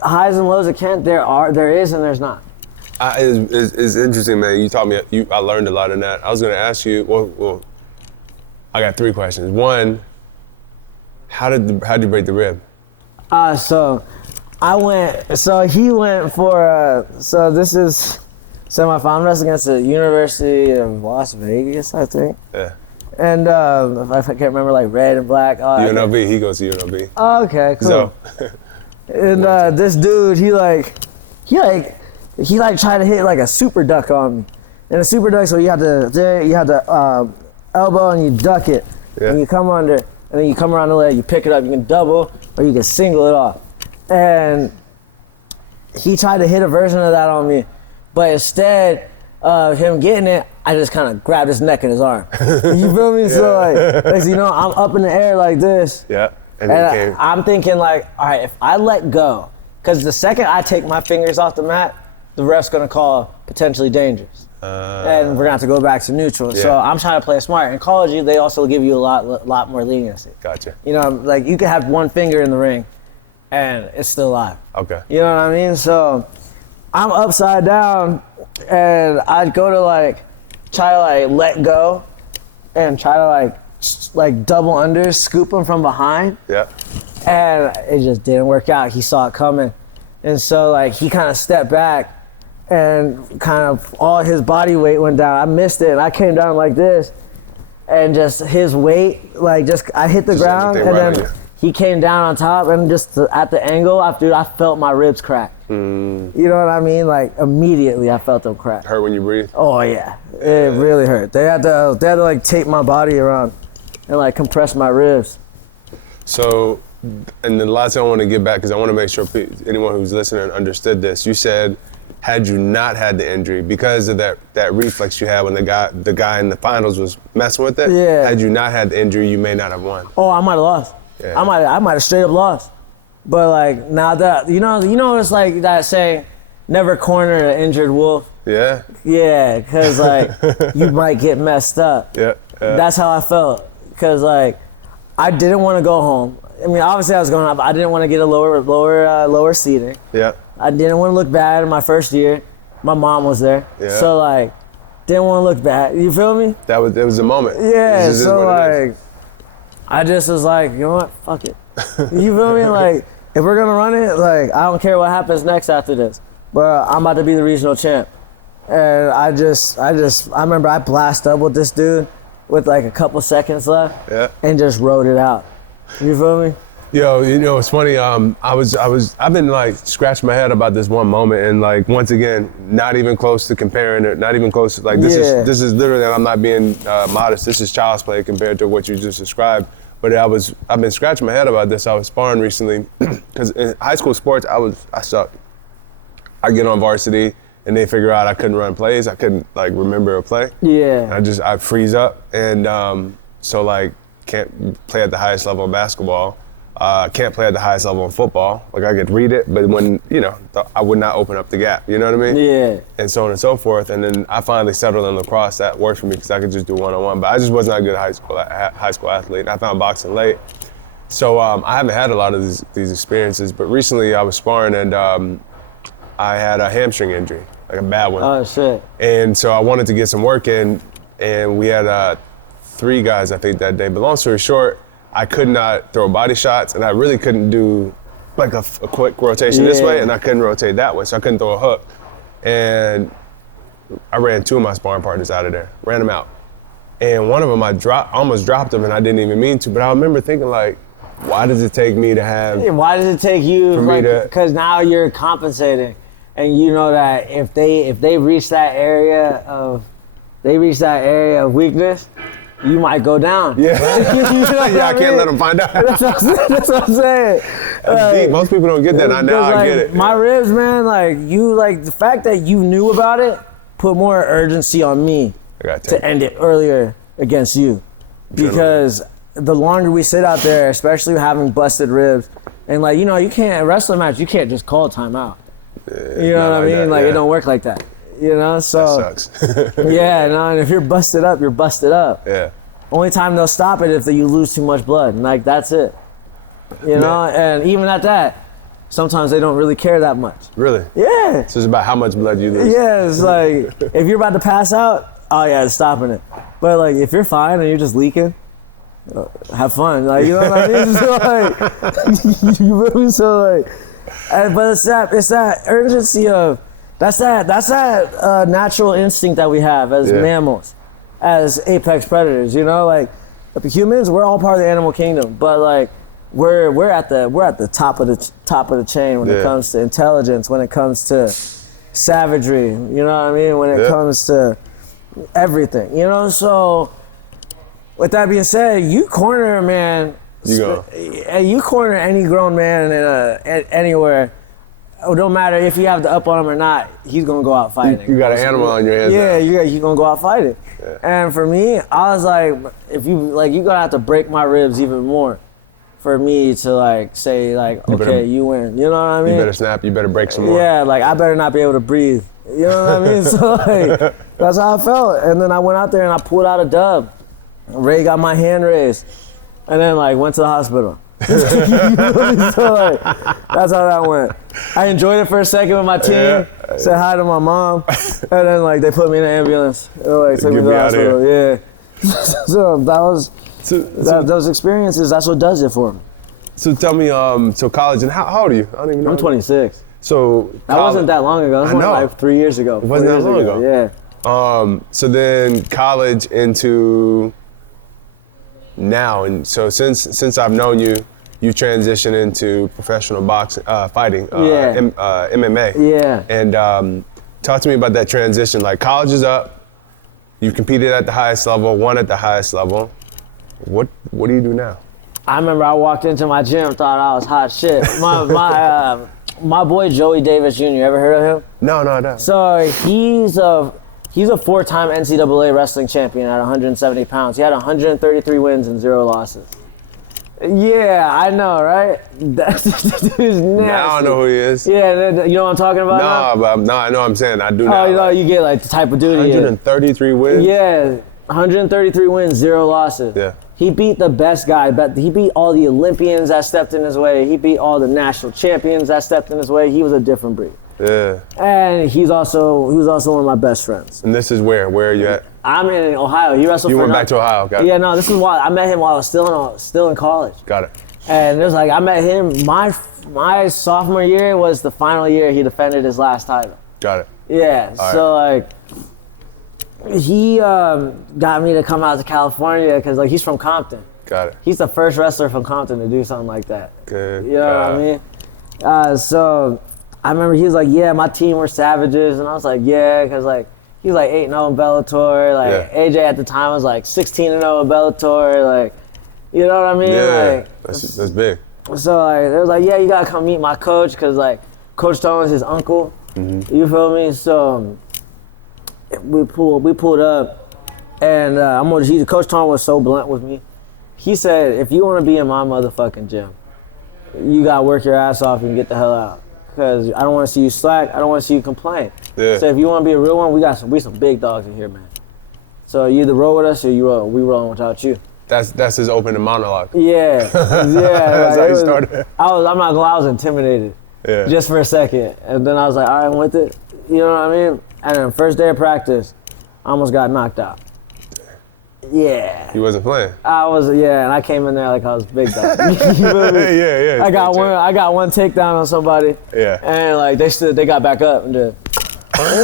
highs and lows of Kent, there is and there's not. It's interesting, man. You taught me, I learned a lot in that. I was gonna ask you, well, I got 3 questions. One, how did you break the rib? He went for, this is semifinal. I'm wrestling against the University of Las Vegas, I think. Yeah. And I can't remember, like red and black. UNLV, he goes to UNLV. Oh, okay, cool. So. And this dude, he tried to hit like a super duck on me. And a super duck, so you have to elbow and you duck it. Yeah. And you come under, and then you come around the leg, you pick it up, you can double or you can single it off. And he tried to hit a version of that on me, but instead of him getting it, I just kind of grabbed his neck and his arm. You feel me? Yeah. So like, you know, I'm up in the air like this. Yeah. And I'm thinking like, all right, if I let go, because the second I take my fingers off the mat, the ref's gonna call potentially dangerous. And we're gonna have to go back to neutral. Yeah. So I'm trying to play smart. In college, they also give you a lot more leniency. Gotcha. You know, like you could have one finger in the ring and it's still live. Okay. You know what I mean? So I'm upside down and I'd go to like, try to like let go and try to like double under, scoop him from behind. Yeah. And it just didn't work out. He saw it coming. And so like he kind of stepped back and kind of all his body weight went down. I missed it and I came down like this and just his weight, like I hit the ground and then he came down on top and just at the angle, after I felt my ribs crack. You know what I mean? Like immediately I felt them crack. Hurt when you breathe? Oh yeah, it really hurt. They had to like tape my body around and like compress my ribs. So, and the last thing I want to get back, because I want to make sure anyone who's listening understood this. You said, had you not had the injury, because of that reflex you had when the guy in the finals was messing with it, had you not had the injury, you may not have won. Oh, I might have lost. Yeah. I might have straight up lost. But like now that you know it's like that saying, never corner an injured wolf. Yeah. Yeah, because like you might get messed up. Yeah. That's how I felt. Because like I didn't want to go home. I mean, obviously I was going up. I didn't want to get a lower seating. Yeah. I didn't want to look bad in my first year. My mom was there. Yeah. So like, didn't want to look bad. You feel me? It was a moment. Yeah. So like, I just was like, you know what? Fuck it. You feel me? Like, if we're gonna run it, like, I don't care what happens next after this. But I'm about to be the regional champ. And I remember I blasted up with this dude with like a couple seconds left. Yeah. And just rode it out. You feel me? Yo, you know, it's funny. I've been like scratching my head about this one moment, and like once again, not even close to comparing it. Not even close to like this is literally. I'm not being modest. This is child's play compared to what you just described. But I've been scratching my head about this. I was sparring recently because in high school sports I sucked. I get on varsity and they figure out I couldn't run plays. I couldn't like remember a play. Yeah. And I freeze up, and so like can't play at the highest level of basketball. Can't play at the highest level in football. Like I could read it, but when, I would not open up the gap, you know what I mean? Yeah. And so on and so forth. And then I finally settled in lacrosse. That worked for me because I could just do one-on-one, but I just wasn't a good high school athlete. And I found boxing late. So I haven't had a lot of these experiences, but recently I was sparring and I had a hamstring injury, like a bad one. Oh shit. And so I wanted to get some work in, and we had 3 guys, I think, that day. But long story short, I could not throw body shots, and I really couldn't do like a quick rotation this way, and I couldn't rotate that way, so I couldn't throw a hook. And I ran 2 of my sparring partners out of there, ran them out. And one of them, I almost dropped them, and I didn't even mean to, but I remember thinking like, why does it take me to have? Why does it take you? Because now you're compensating, and you know that if they reach that area of weakness, you might go down. Yeah. You know Yeah, I can't let them find out. That's what I'm saying. That's deep. Most people don't get that. Now I get it. My ribs, man, the fact that you knew about it put more urgency on me to end it earlier against you. Because the longer we sit out there, especially having busted ribs, and you can't, wrestling match, you can't just call timeout. You know what I mean? It don't work like that. So. That sucks. Yeah, no, and if you're busted up, you're busted up. Yeah. Only time they'll stop it if you lose too much blood. That's it. And even at that, sometimes they don't really care that much. Really? Yeah. So it's about how much blood you lose. Yeah, it's like, if you're about to pass out, oh yeah, it's stopping it. But if you're fine and you're just leaking, have fun. You know what I mean? But it's that urgency of, that's that natural instinct that we have as mammals, as apex predators. The humans, we're all part of the animal kingdom, but we're at the top of the chain when it comes to intelligence, when it comes to savagery. You know what I mean? When it comes to everything. So with that being said, you corner a man. You corner any grown man anywhere. It don't matter if you have the up on him or not, he's gonna go out fighting. You got an animal on your hands. Yeah, you're gonna go out fighting. Yeah. And for me, I was like, if you're gonna have to break my ribs even more for me to say okay, you win. You know what I mean? You better snap, you better break some more. Yeah, I better not be able to breathe. You know what I mean? So that's how I felt. And then I went out there and I pulled out a dub. Ray got my hand raised. And then went to the hospital. So that's how that went. I enjoyed it for a second with my team. Said hi to my mom, and then they put me in an ambulance. Took me to the hospital. Yeah. So that was those experiences. That's what does it for me. So tell me, so college, and how old are you? I don't even know. I'm 26. So that wasn't that long ago. That was 3 years ago. It wasn't that long ago. Yeah. So then college into now, and so since I've known you, you transitioned into professional boxing, fighting, MMA. Yeah. And talk to me about that transition. College is up, you competed at the highest level, won at the highest level. What do you do now? I remember I walked into my gym, thought I was hot shit. My boy Joey Davis Jr. Ever heard of him? No, I don't. So he's a 4-time NCAA wrestling champion at 170 pounds. He had 133 wins and 0 losses. Yeah, I know, right? That dude's nasty. Now I know who he is. Yeah, you know what I'm talking about? No, but I know what I'm saying. I do now. Oh, you get the type of dude 133 wins? Yeah, 133 wins, 0 losses. Yeah. He beat the best guy, but he beat all the Olympians that stepped in his way. He beat all the national champions that stepped in his way. He was a different breed. Yeah. And he was also one of my best friends. And this is where? Where are you at? I'm in Ohio. He wrestled. You went back to Ohio. Got it. Yeah, no, this is why I met him while I was still in college. Got it. And it was I met him. My sophomore year was the final year he defended his last title. Got it. Yeah. All so he got me to come out to California because he's from Compton. Got it. He's the first wrestler from Compton to do something like that. Good. You know what I mean? So I remember he was yeah, my team were savages, and I was yeah, because he was 8-0 in Bellator. AJ at the time was 16-0 in Bellator. You know what I mean? Yeah, that's big. So they was yeah, you gotta come meet my coach, because Coach Tone is his uncle. Mm-hmm. You feel me? So we pulled up, and Coach Tone was so blunt with me. He said, if you want to be in my motherfucking gym, you gotta work your ass off and get the hell out. Because I don't want to see you slack. I don't want to see you complain. Yeah. So if you want to be a real one, we some big dogs in here, man. So you either roll with us or we rolling without you. That's his open monologue. Yeah, That's how he started. I'm not gonna lie, I was intimidated. Yeah. Just for a second, and then I was all right, I'm with it. You know what I mean? And then first day of practice, I almost got knocked out. Yeah. You wasn't playing. I was, and I came in there I was big dog. You feel me? Yeah. I got one takedown on somebody. Yeah. And they got back up and did. I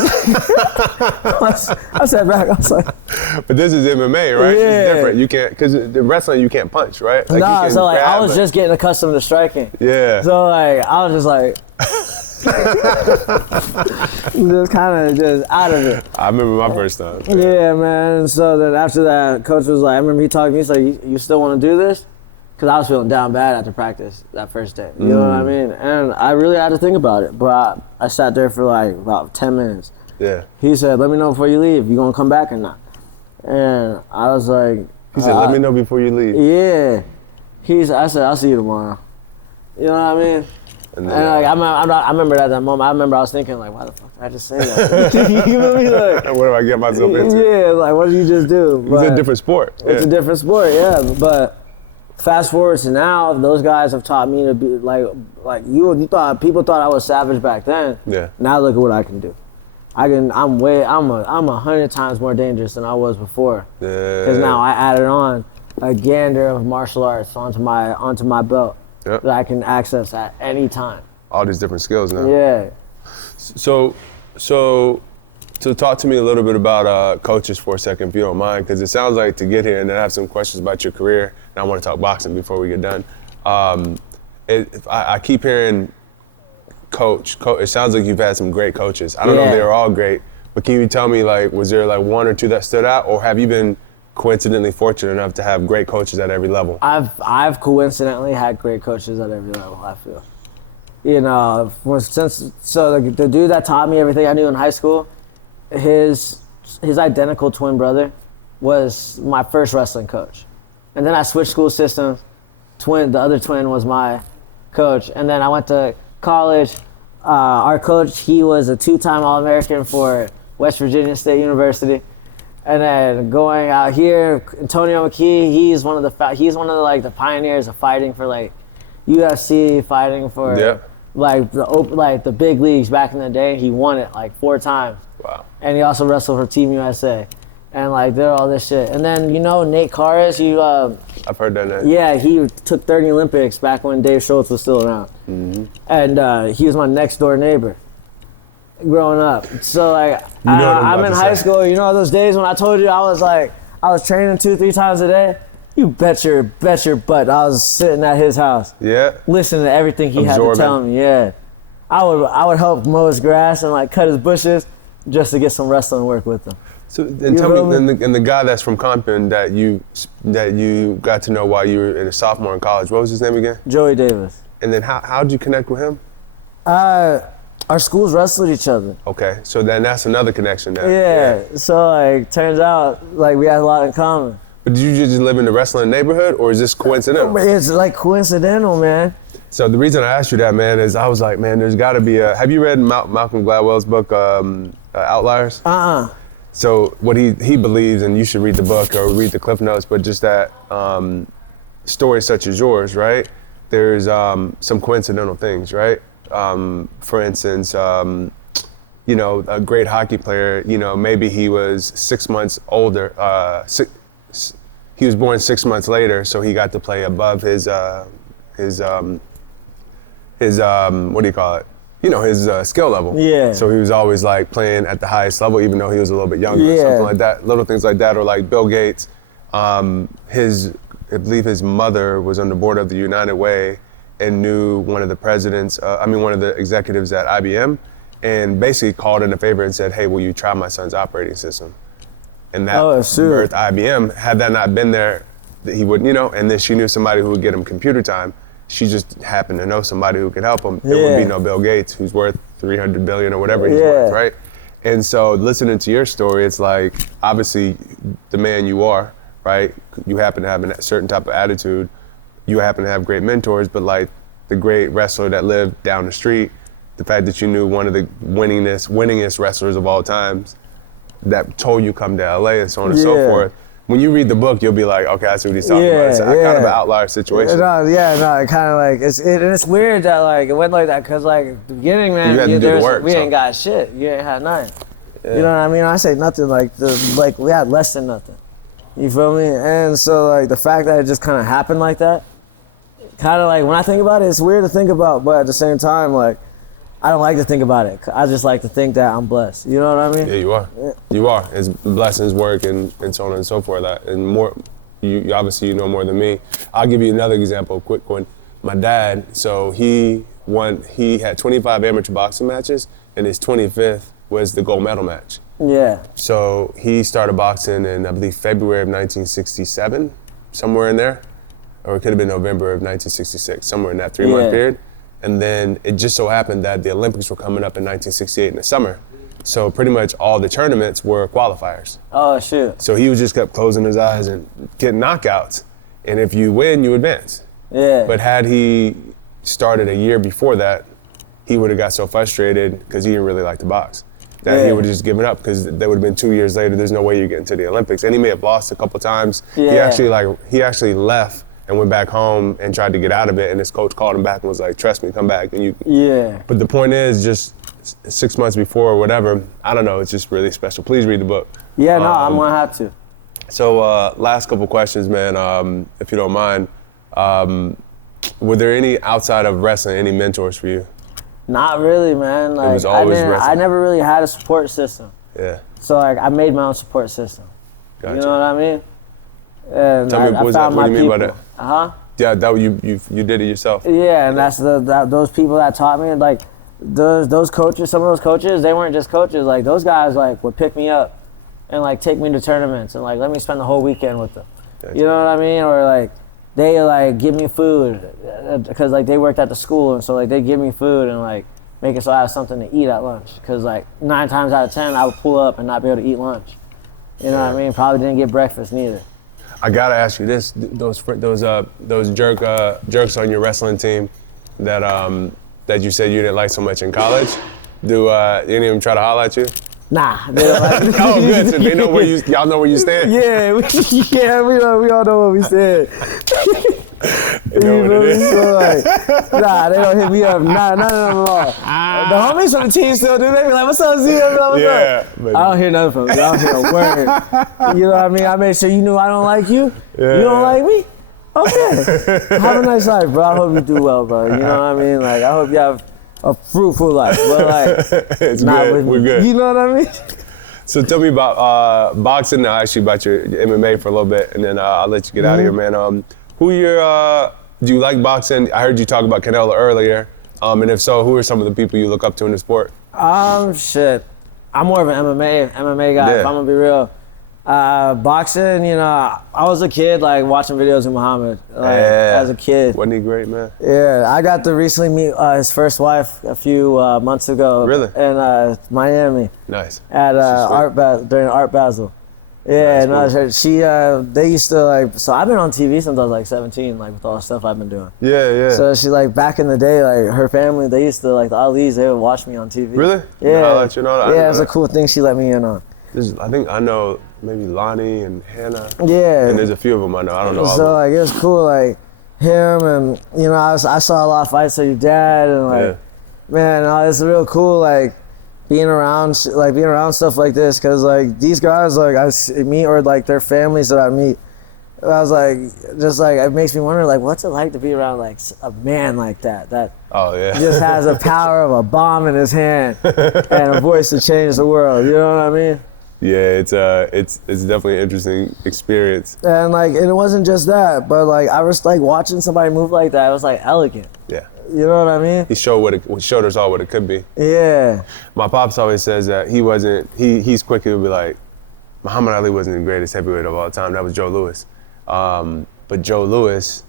sat back. I was but this is MMA, right? Yeah. It's different. You can't, because the wrestling you can't punch, right? Nah, so I was just getting accustomed to striking. Yeah. So I was just Just kind of just out of it. I remember my first time. Yeah, man. And so then after that, coach was like, I remember he talked to me, he's like, you still want to do this? Because I was feeling down bad after practice that first day. You know what I mean? And I really had to think about it. But I sat there for like about 10 minutes. Yeah. He said, let me know before you leave. You going to come back or not? And I was like... He said, let me know before you leave. Yeah. I said, I'll see you tomorrow. You know what I mean? And like, I remember at that moment, I was thinking, like, why the fuck did I just say that? You know what I mean? Like, what do I get myself into? Yeah, like, what did you just do? It's a different sport. It's a different sport, yeah. But fast forward to now, those guys have taught me to be like people thought I was savage back then. Yeah. Now look at what I can do. I'm 100 times more dangerous than I was before. Yeah. Because now I added on a gander of martial arts onto my belt that I can access at any time. All these different skills now. Yeah. So talk to me a little bit about coaches for a second, if you don't mind, because it sounds like to get here, and then I have some questions about your career, and I want to talk boxing before we get done. I keep hearing coach. It sounds like you've had some great coaches. I don't know if they were all great, but can you tell me, like, was there like one or two that stood out, or have you been coincidentally fortunate enough to have great coaches at every level? I've coincidentally had great coaches at every level, I feel. You know, the dude that taught me everything I knew in high school, his identical twin brother was my first wrestling coach. And then I switched school systems. The other twin was my coach. And then I went to college. Our coach, he was a 2-time All-American for West Virginia State University. And then going out here, Antonio McKee, he's one of the pioneers of fighting for like UFC, fighting for like the big leagues back in the day. He won it like 4 times. Wow. And he also wrestled for Team USA. And like did all this shit. And then, you know, Nate Carras, I've heard that name. Yeah, he took 30 Olympics back when Dave Schultz was still around. Mm-hmm. And he was my next door neighbor growing up. So like, I'm in high school. You know those days when I told you I was training 2-3 times a day? You bet your butt I was sitting at his house. Yeah. Listening to everything he had to tell me. Yeah. I would help mow his grass and like cut his bushes just to get some wrestling work with him. So and tell me, and the guy that's from Compton that you got to know while you were a sophomore in college, what was his name again? Joey Davis. And then how'd you connect with him? Our schools wrestled each other. Okay, so then that's another connection there. Yeah. So like, turns out like we had a lot in common. But did you just live in the wrestling neighborhood, or is this coincidental? It's like coincidental, man. So the reason I asked you that, man, is I was like, man, there's got to be have you read Malcolm Gladwell's book, Outliers? So what he believes, and you should read the book or read the Cliff Notes, but just that stories such as yours, right? There's some coincidental things, right? For instance, you know, a great hockey player, you know, maybe he was 6 months older. He was born 6 months later, so he got to play above his what do you call it? You know, his skill level. Yeah. So he was always like playing at the highest level, even though he was a little bit younger, or something like that. Little things like that, or like Bill Gates. I believe his mother was on the board of the United Way and knew one of the presidents, one of the executives at IBM, and basically called in a favor and said, hey, will you try my son's operating system? And that birthed IBM. Had that not been there, he wouldn't, you know, and then she knew somebody who would get him computer time. She just happened to know somebody who could help him. It would be no Bill Gates, who's worth $300 billion or whatever he's worth, right? And so listening to your story, it's like, obviously the man you are, right? You happen to have a certain type of attitude. You happen to have great mentors, but like the great wrestler that lived down the street, the fact that you knew one of the winningest wrestlers of all times that told you come to LA and so on and so forth. When you read the book, you'll be like, okay, I see what he's talking about. It's kind of an outlier situation. It kind of like, it's weird that like, it went like that, because like, at the beginning, man, you had to do the work, we ain't got shit. You ain't had nothing. Yeah. You know what I mean? I say nothing, like we had less than nothing. You feel me? And so like, the fact that it just kind of happened like that, kind of like, when I think about it, it's weird to think about, but at the same time, like, I don't like to think about it. I just like to think that I'm blessed. You know what I mean? Yeah, you are. Yeah. You are. It's blessings, work, and so on and so forth. And more, you obviously you know more than me. I'll give you another example, a quick one. My dad, so he he had 25 amateur boxing matches, and his 25th was the gold medal match. Yeah. So he started boxing in, I believe, February of 1967, somewhere in there. Or it could have been November of 1966, somewhere in that 3-month period. And then it just so happened that the Olympics were coming up in 1968 in the summer. So pretty much all the tournaments were qualifiers. Oh, shoot. So he just kept closing his eyes and getting knockouts. And if you win, you advance. Yeah. But had he started a year before that, he would have got so frustrated because he didn't really like to box that he would have just given up, because that would have been 2 years later. There's no way you get into the Olympics. And he may have lost a couple times. Yeah. He actually left and went back home and tried to get out of it. And his coach called him back and was like, trust me, come back. And you. Yeah. But the point is, just 6 months before or whatever, I don't know, it's just really special. Please read the book. Yeah, no, I'm gonna have to. So last couple questions, man, if you don't mind. Were there any, outside of wrestling, any mentors for you? Not really, man. Like, It was always wrestling. I never really had a support system. Yeah. So like I made my own support system. Gotcha. You know what I mean? And Tell me, I found what my do you mean by people. that? Yeah, that you did it yourself. Yeah, and that's those people that taught me. Like those coaches, some of those coaches, they weren't just coaches. Like those guys like would pick me up and like take me to tournaments and like let me spend the whole weekend with them. Gotcha. You know what I mean? Or like they like give me food because like they worked at the school, and so like they give me food and like make it so I have something to eat at lunch. Because like 9 times out of 10 I would pull up and not be able to eat lunch. You know what I mean? Probably didn't get breakfast neither. I gotta ask you this: those jerks on your wrestling team that you said you didn't like so much in college, do any of them try to holler at you? Nah, they don't like Oh, good. So they know where y'all know where you stand. Yeah, we all know what we said. You know what it is. So like, nah, they don't hit me up. Nah, none of them at all. The homies from the team still do. They be like, "What's up, Z?" I be like, "What's up?" But I don't hear nothing from them. I don't hear a word. You know what I mean? I made sure you knew I don't like you. Yeah. You don't like me? Okay. Have a nice life, bro. I hope you do well, bro. You know what I mean? Like, I hope you have a fruitful life. But like, it's not good. with me. We're good. You know what I mean? So tell me about boxing. I'll ask you about your MMA for a little bit, and then I'll let you get out of here, man. Do you like boxing? I heard you talk about Canelo earlier. And if so, who are some of the people you look up to in the sport? Shit. I'm more of an MMA guy, Yeah. if I'm gonna be real. Boxing, you know, I was a kid like watching videos of Muhammad as a kid. Wasn't he great, man? Yeah, I got to recently meet his first wife a few months ago. Really? In Miami Nice. at during Art Basel. Yeah, Nice, they used to like. So I've been on TV since I was like 17, like with all the stuff I've been doing. Yeah. So she like back in the day, like her family, they used to like the Outliers, they would watch me on TV. Really? Yeah. I'll let you know that. Yeah, it's a cool thing she let me in on. I think I know maybe Lonnie and Hannah. Yeah. And there's a few of them I know. I don't know all So of like it was cool, like him and you know I saw a lot of fights with your dad and like man, it's real cool like being around stuff like this, because like these guys like I meet or like their families that I meet, I was like just like it makes me wonder like what's it like to be around like a man like that just has the power of a bomb in his hand and a voice to change the world. You know what I mean? Yeah, it's definitely an interesting experience. And like, and it wasn't just that, but like I was like watching somebody move like that. It was like elegant. Yeah. You know what I mean? He showed us all what it could be. Yeah. My pops always says that he's quick to be like, Muhammad Ali wasn't the greatest heavyweight of all time. That was Joe Louis. But Joe Louis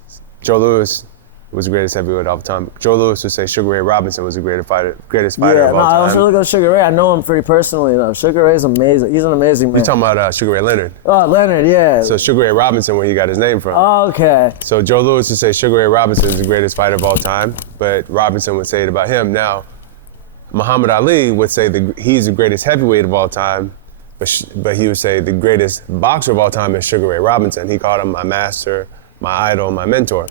was the greatest heavyweight of all time. Joe Louis would say Sugar Ray Robinson was the greatest fighter of all time. I was really good at Sugar Ray. I know him pretty personally though. Sugar Ray's amazing. He's an amazing man. You're talking about Sugar Ray Leonard. Oh, Leonard, yeah. So Sugar Ray Robinson, where he got his name from. Oh, okay. So Joe Louis would say Sugar Ray Robinson is the greatest fighter of all time, but Robinson would say it about him. Now, Muhammad Ali would say he's the greatest heavyweight of all time, but he would say the greatest boxer of all time is Sugar Ray Robinson. He called him my master, my idol, my mentor.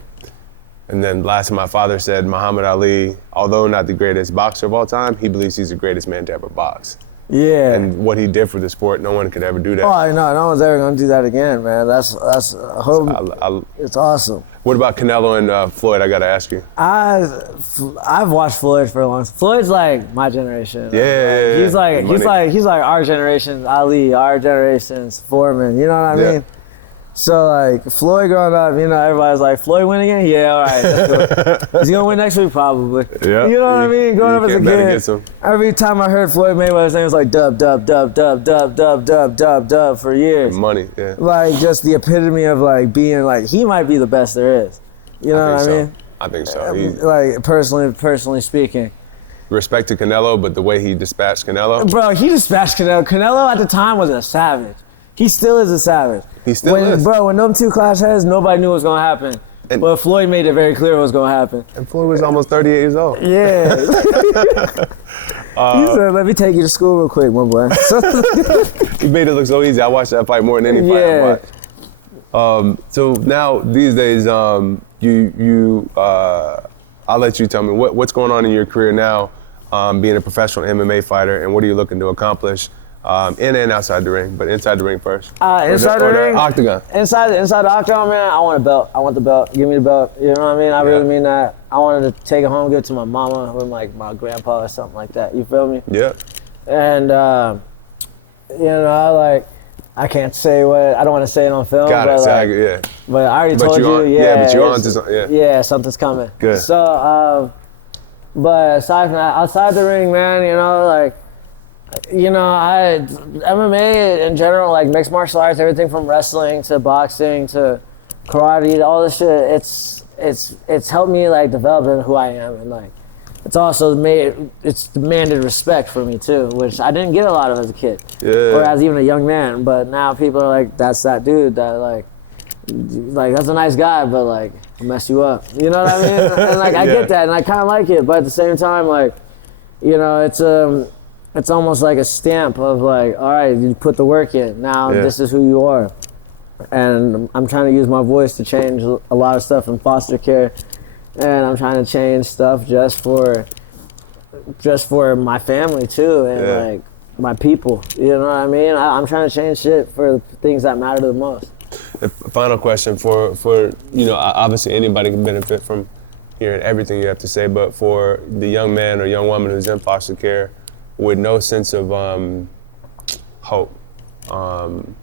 And then last time my father said Muhammad Ali, although not the greatest boxer of all time, he believes he's the greatest man to ever box. Yeah. And what he did for the sport, no one could ever do that. Oh, I know. No one's ever gonna do that again, man. That's it's awesome. What about Canelo and Floyd? I gotta ask you. I've watched Floyd for a long time. Floyd's like my generation. Yeah. He's like our generation's Ali, our generation's Foreman. You know what I mean? So like Floyd growing up, you know, everybody's like, Floyd win again? Yeah, all right. That's cool. He's gonna win next week probably. Yeah. You know what I mean? Growing up as a kid, every time I heard Floyd Mayweather's name, it was like dub, dub, dub, dub, dub, dub, dub, dub, dub for years. Money, yeah. Like just the epitome of like being like, he might be the best there is. You know what I mean? I think so. Like personally speaking. Respect to Canelo, but the way he dispatched Canelo. Bro, he dispatched Canelo. Canelo at the time was a savage. He still is a savage. He still is. Bro, when them two clash heads, nobody knew what was gonna happen. But Floyd made it very clear what was gonna happen. And Floyd was almost 38 years old. Yeah. He said, let me take you to school real quick, my boy. He made it look so easy. I watched that fight more than any fight I watched. So now, these days, I'll let you tell me what's going on in your career now, being a professional MMA fighter, and what are you looking to accomplish in and outside the ring, but inside the ring first. Inside the ring? Octagon. Inside the octagon, man, I want a belt. I want the belt. Give me the belt. You know what I mean? I really mean that. I wanted to take it home, give it to my mama or like my grandpa or something like that. You feel me? Yeah. And, you know, like, I can't say what, I don't want to say it on film. Got it, like, yeah. But I already told you, yeah. But you're on to something, yeah. Yeah, something's coming. Good. So, but aside from that, outside the ring, man, you know, like, you know, MMA in general, like mixed martial arts, everything from wrestling to boxing to karate, all this shit, it's helped me like develop in who I am, and like it's also demanded respect for me too, which I didn't get a lot of as a kid or as even a young man. But now people are like, that's that dude that like that's a nice guy, but like he'll mess you up. You know what I mean? And like I get that, and I kind of like it, but at the same time, like, you know, it's almost like a stamp of like, all right, you put the work in. Now this is who you are. And I'm trying to use my voice to change a lot of stuff in foster care. And I'm trying to change stuff just for my family too, and like my people. You know what I mean? I'm trying to change shit for the things that matter the most. The final question for you know, obviously anybody can benefit from hearing everything you have to say, but for the young man or young woman who's in foster care with no sense of hope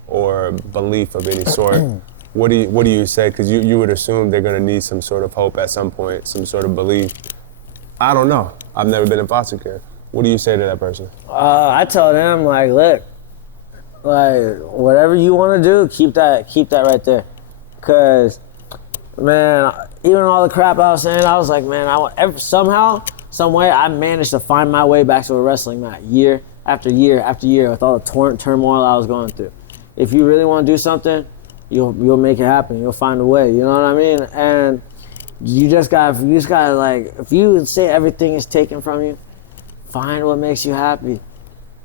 or belief of any sort, what do you say? Because you would assume they're going to need some sort of hope at some point, some sort of belief. I don't know. I've never been in foster care. What do you say to that person? I tell them, like, look, like whatever you want to do, keep that right there. Cause, man, even all the crap I was saying, I was like, man, somehow, some way, I managed to find my way back to a wrestling mat year after year after year with all the turmoil I was going through. If you really want to do something, you'll make it happen. You'll find a way. You know what I mean? And you just gotta like, if you say everything is taken from you, find what makes you happy.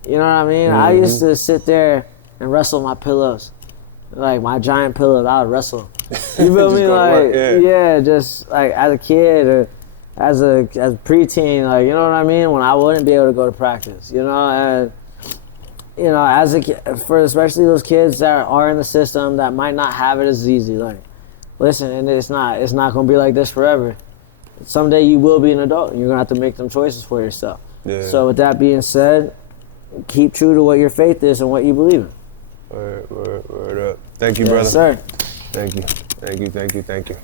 You know what I mean? I used to sit there and wrestle my pillows, like my giant pillows. I would wrestle. You feel me? Like, just like as a kid or as a preteen, like, you know what I mean? When I wouldn't be able to go to practice, you know, and you know, as a kid, for especially those kids that are in the system that might not have it as easy, like, listen, and it's not gonna be like this forever. Someday you will be an adult, and you're gonna have to make them choices for yourself. Yeah. So with that being said, keep true to what your faith is and what you believe in. Word up. Thank you, brother. Yes, sir. Thank you.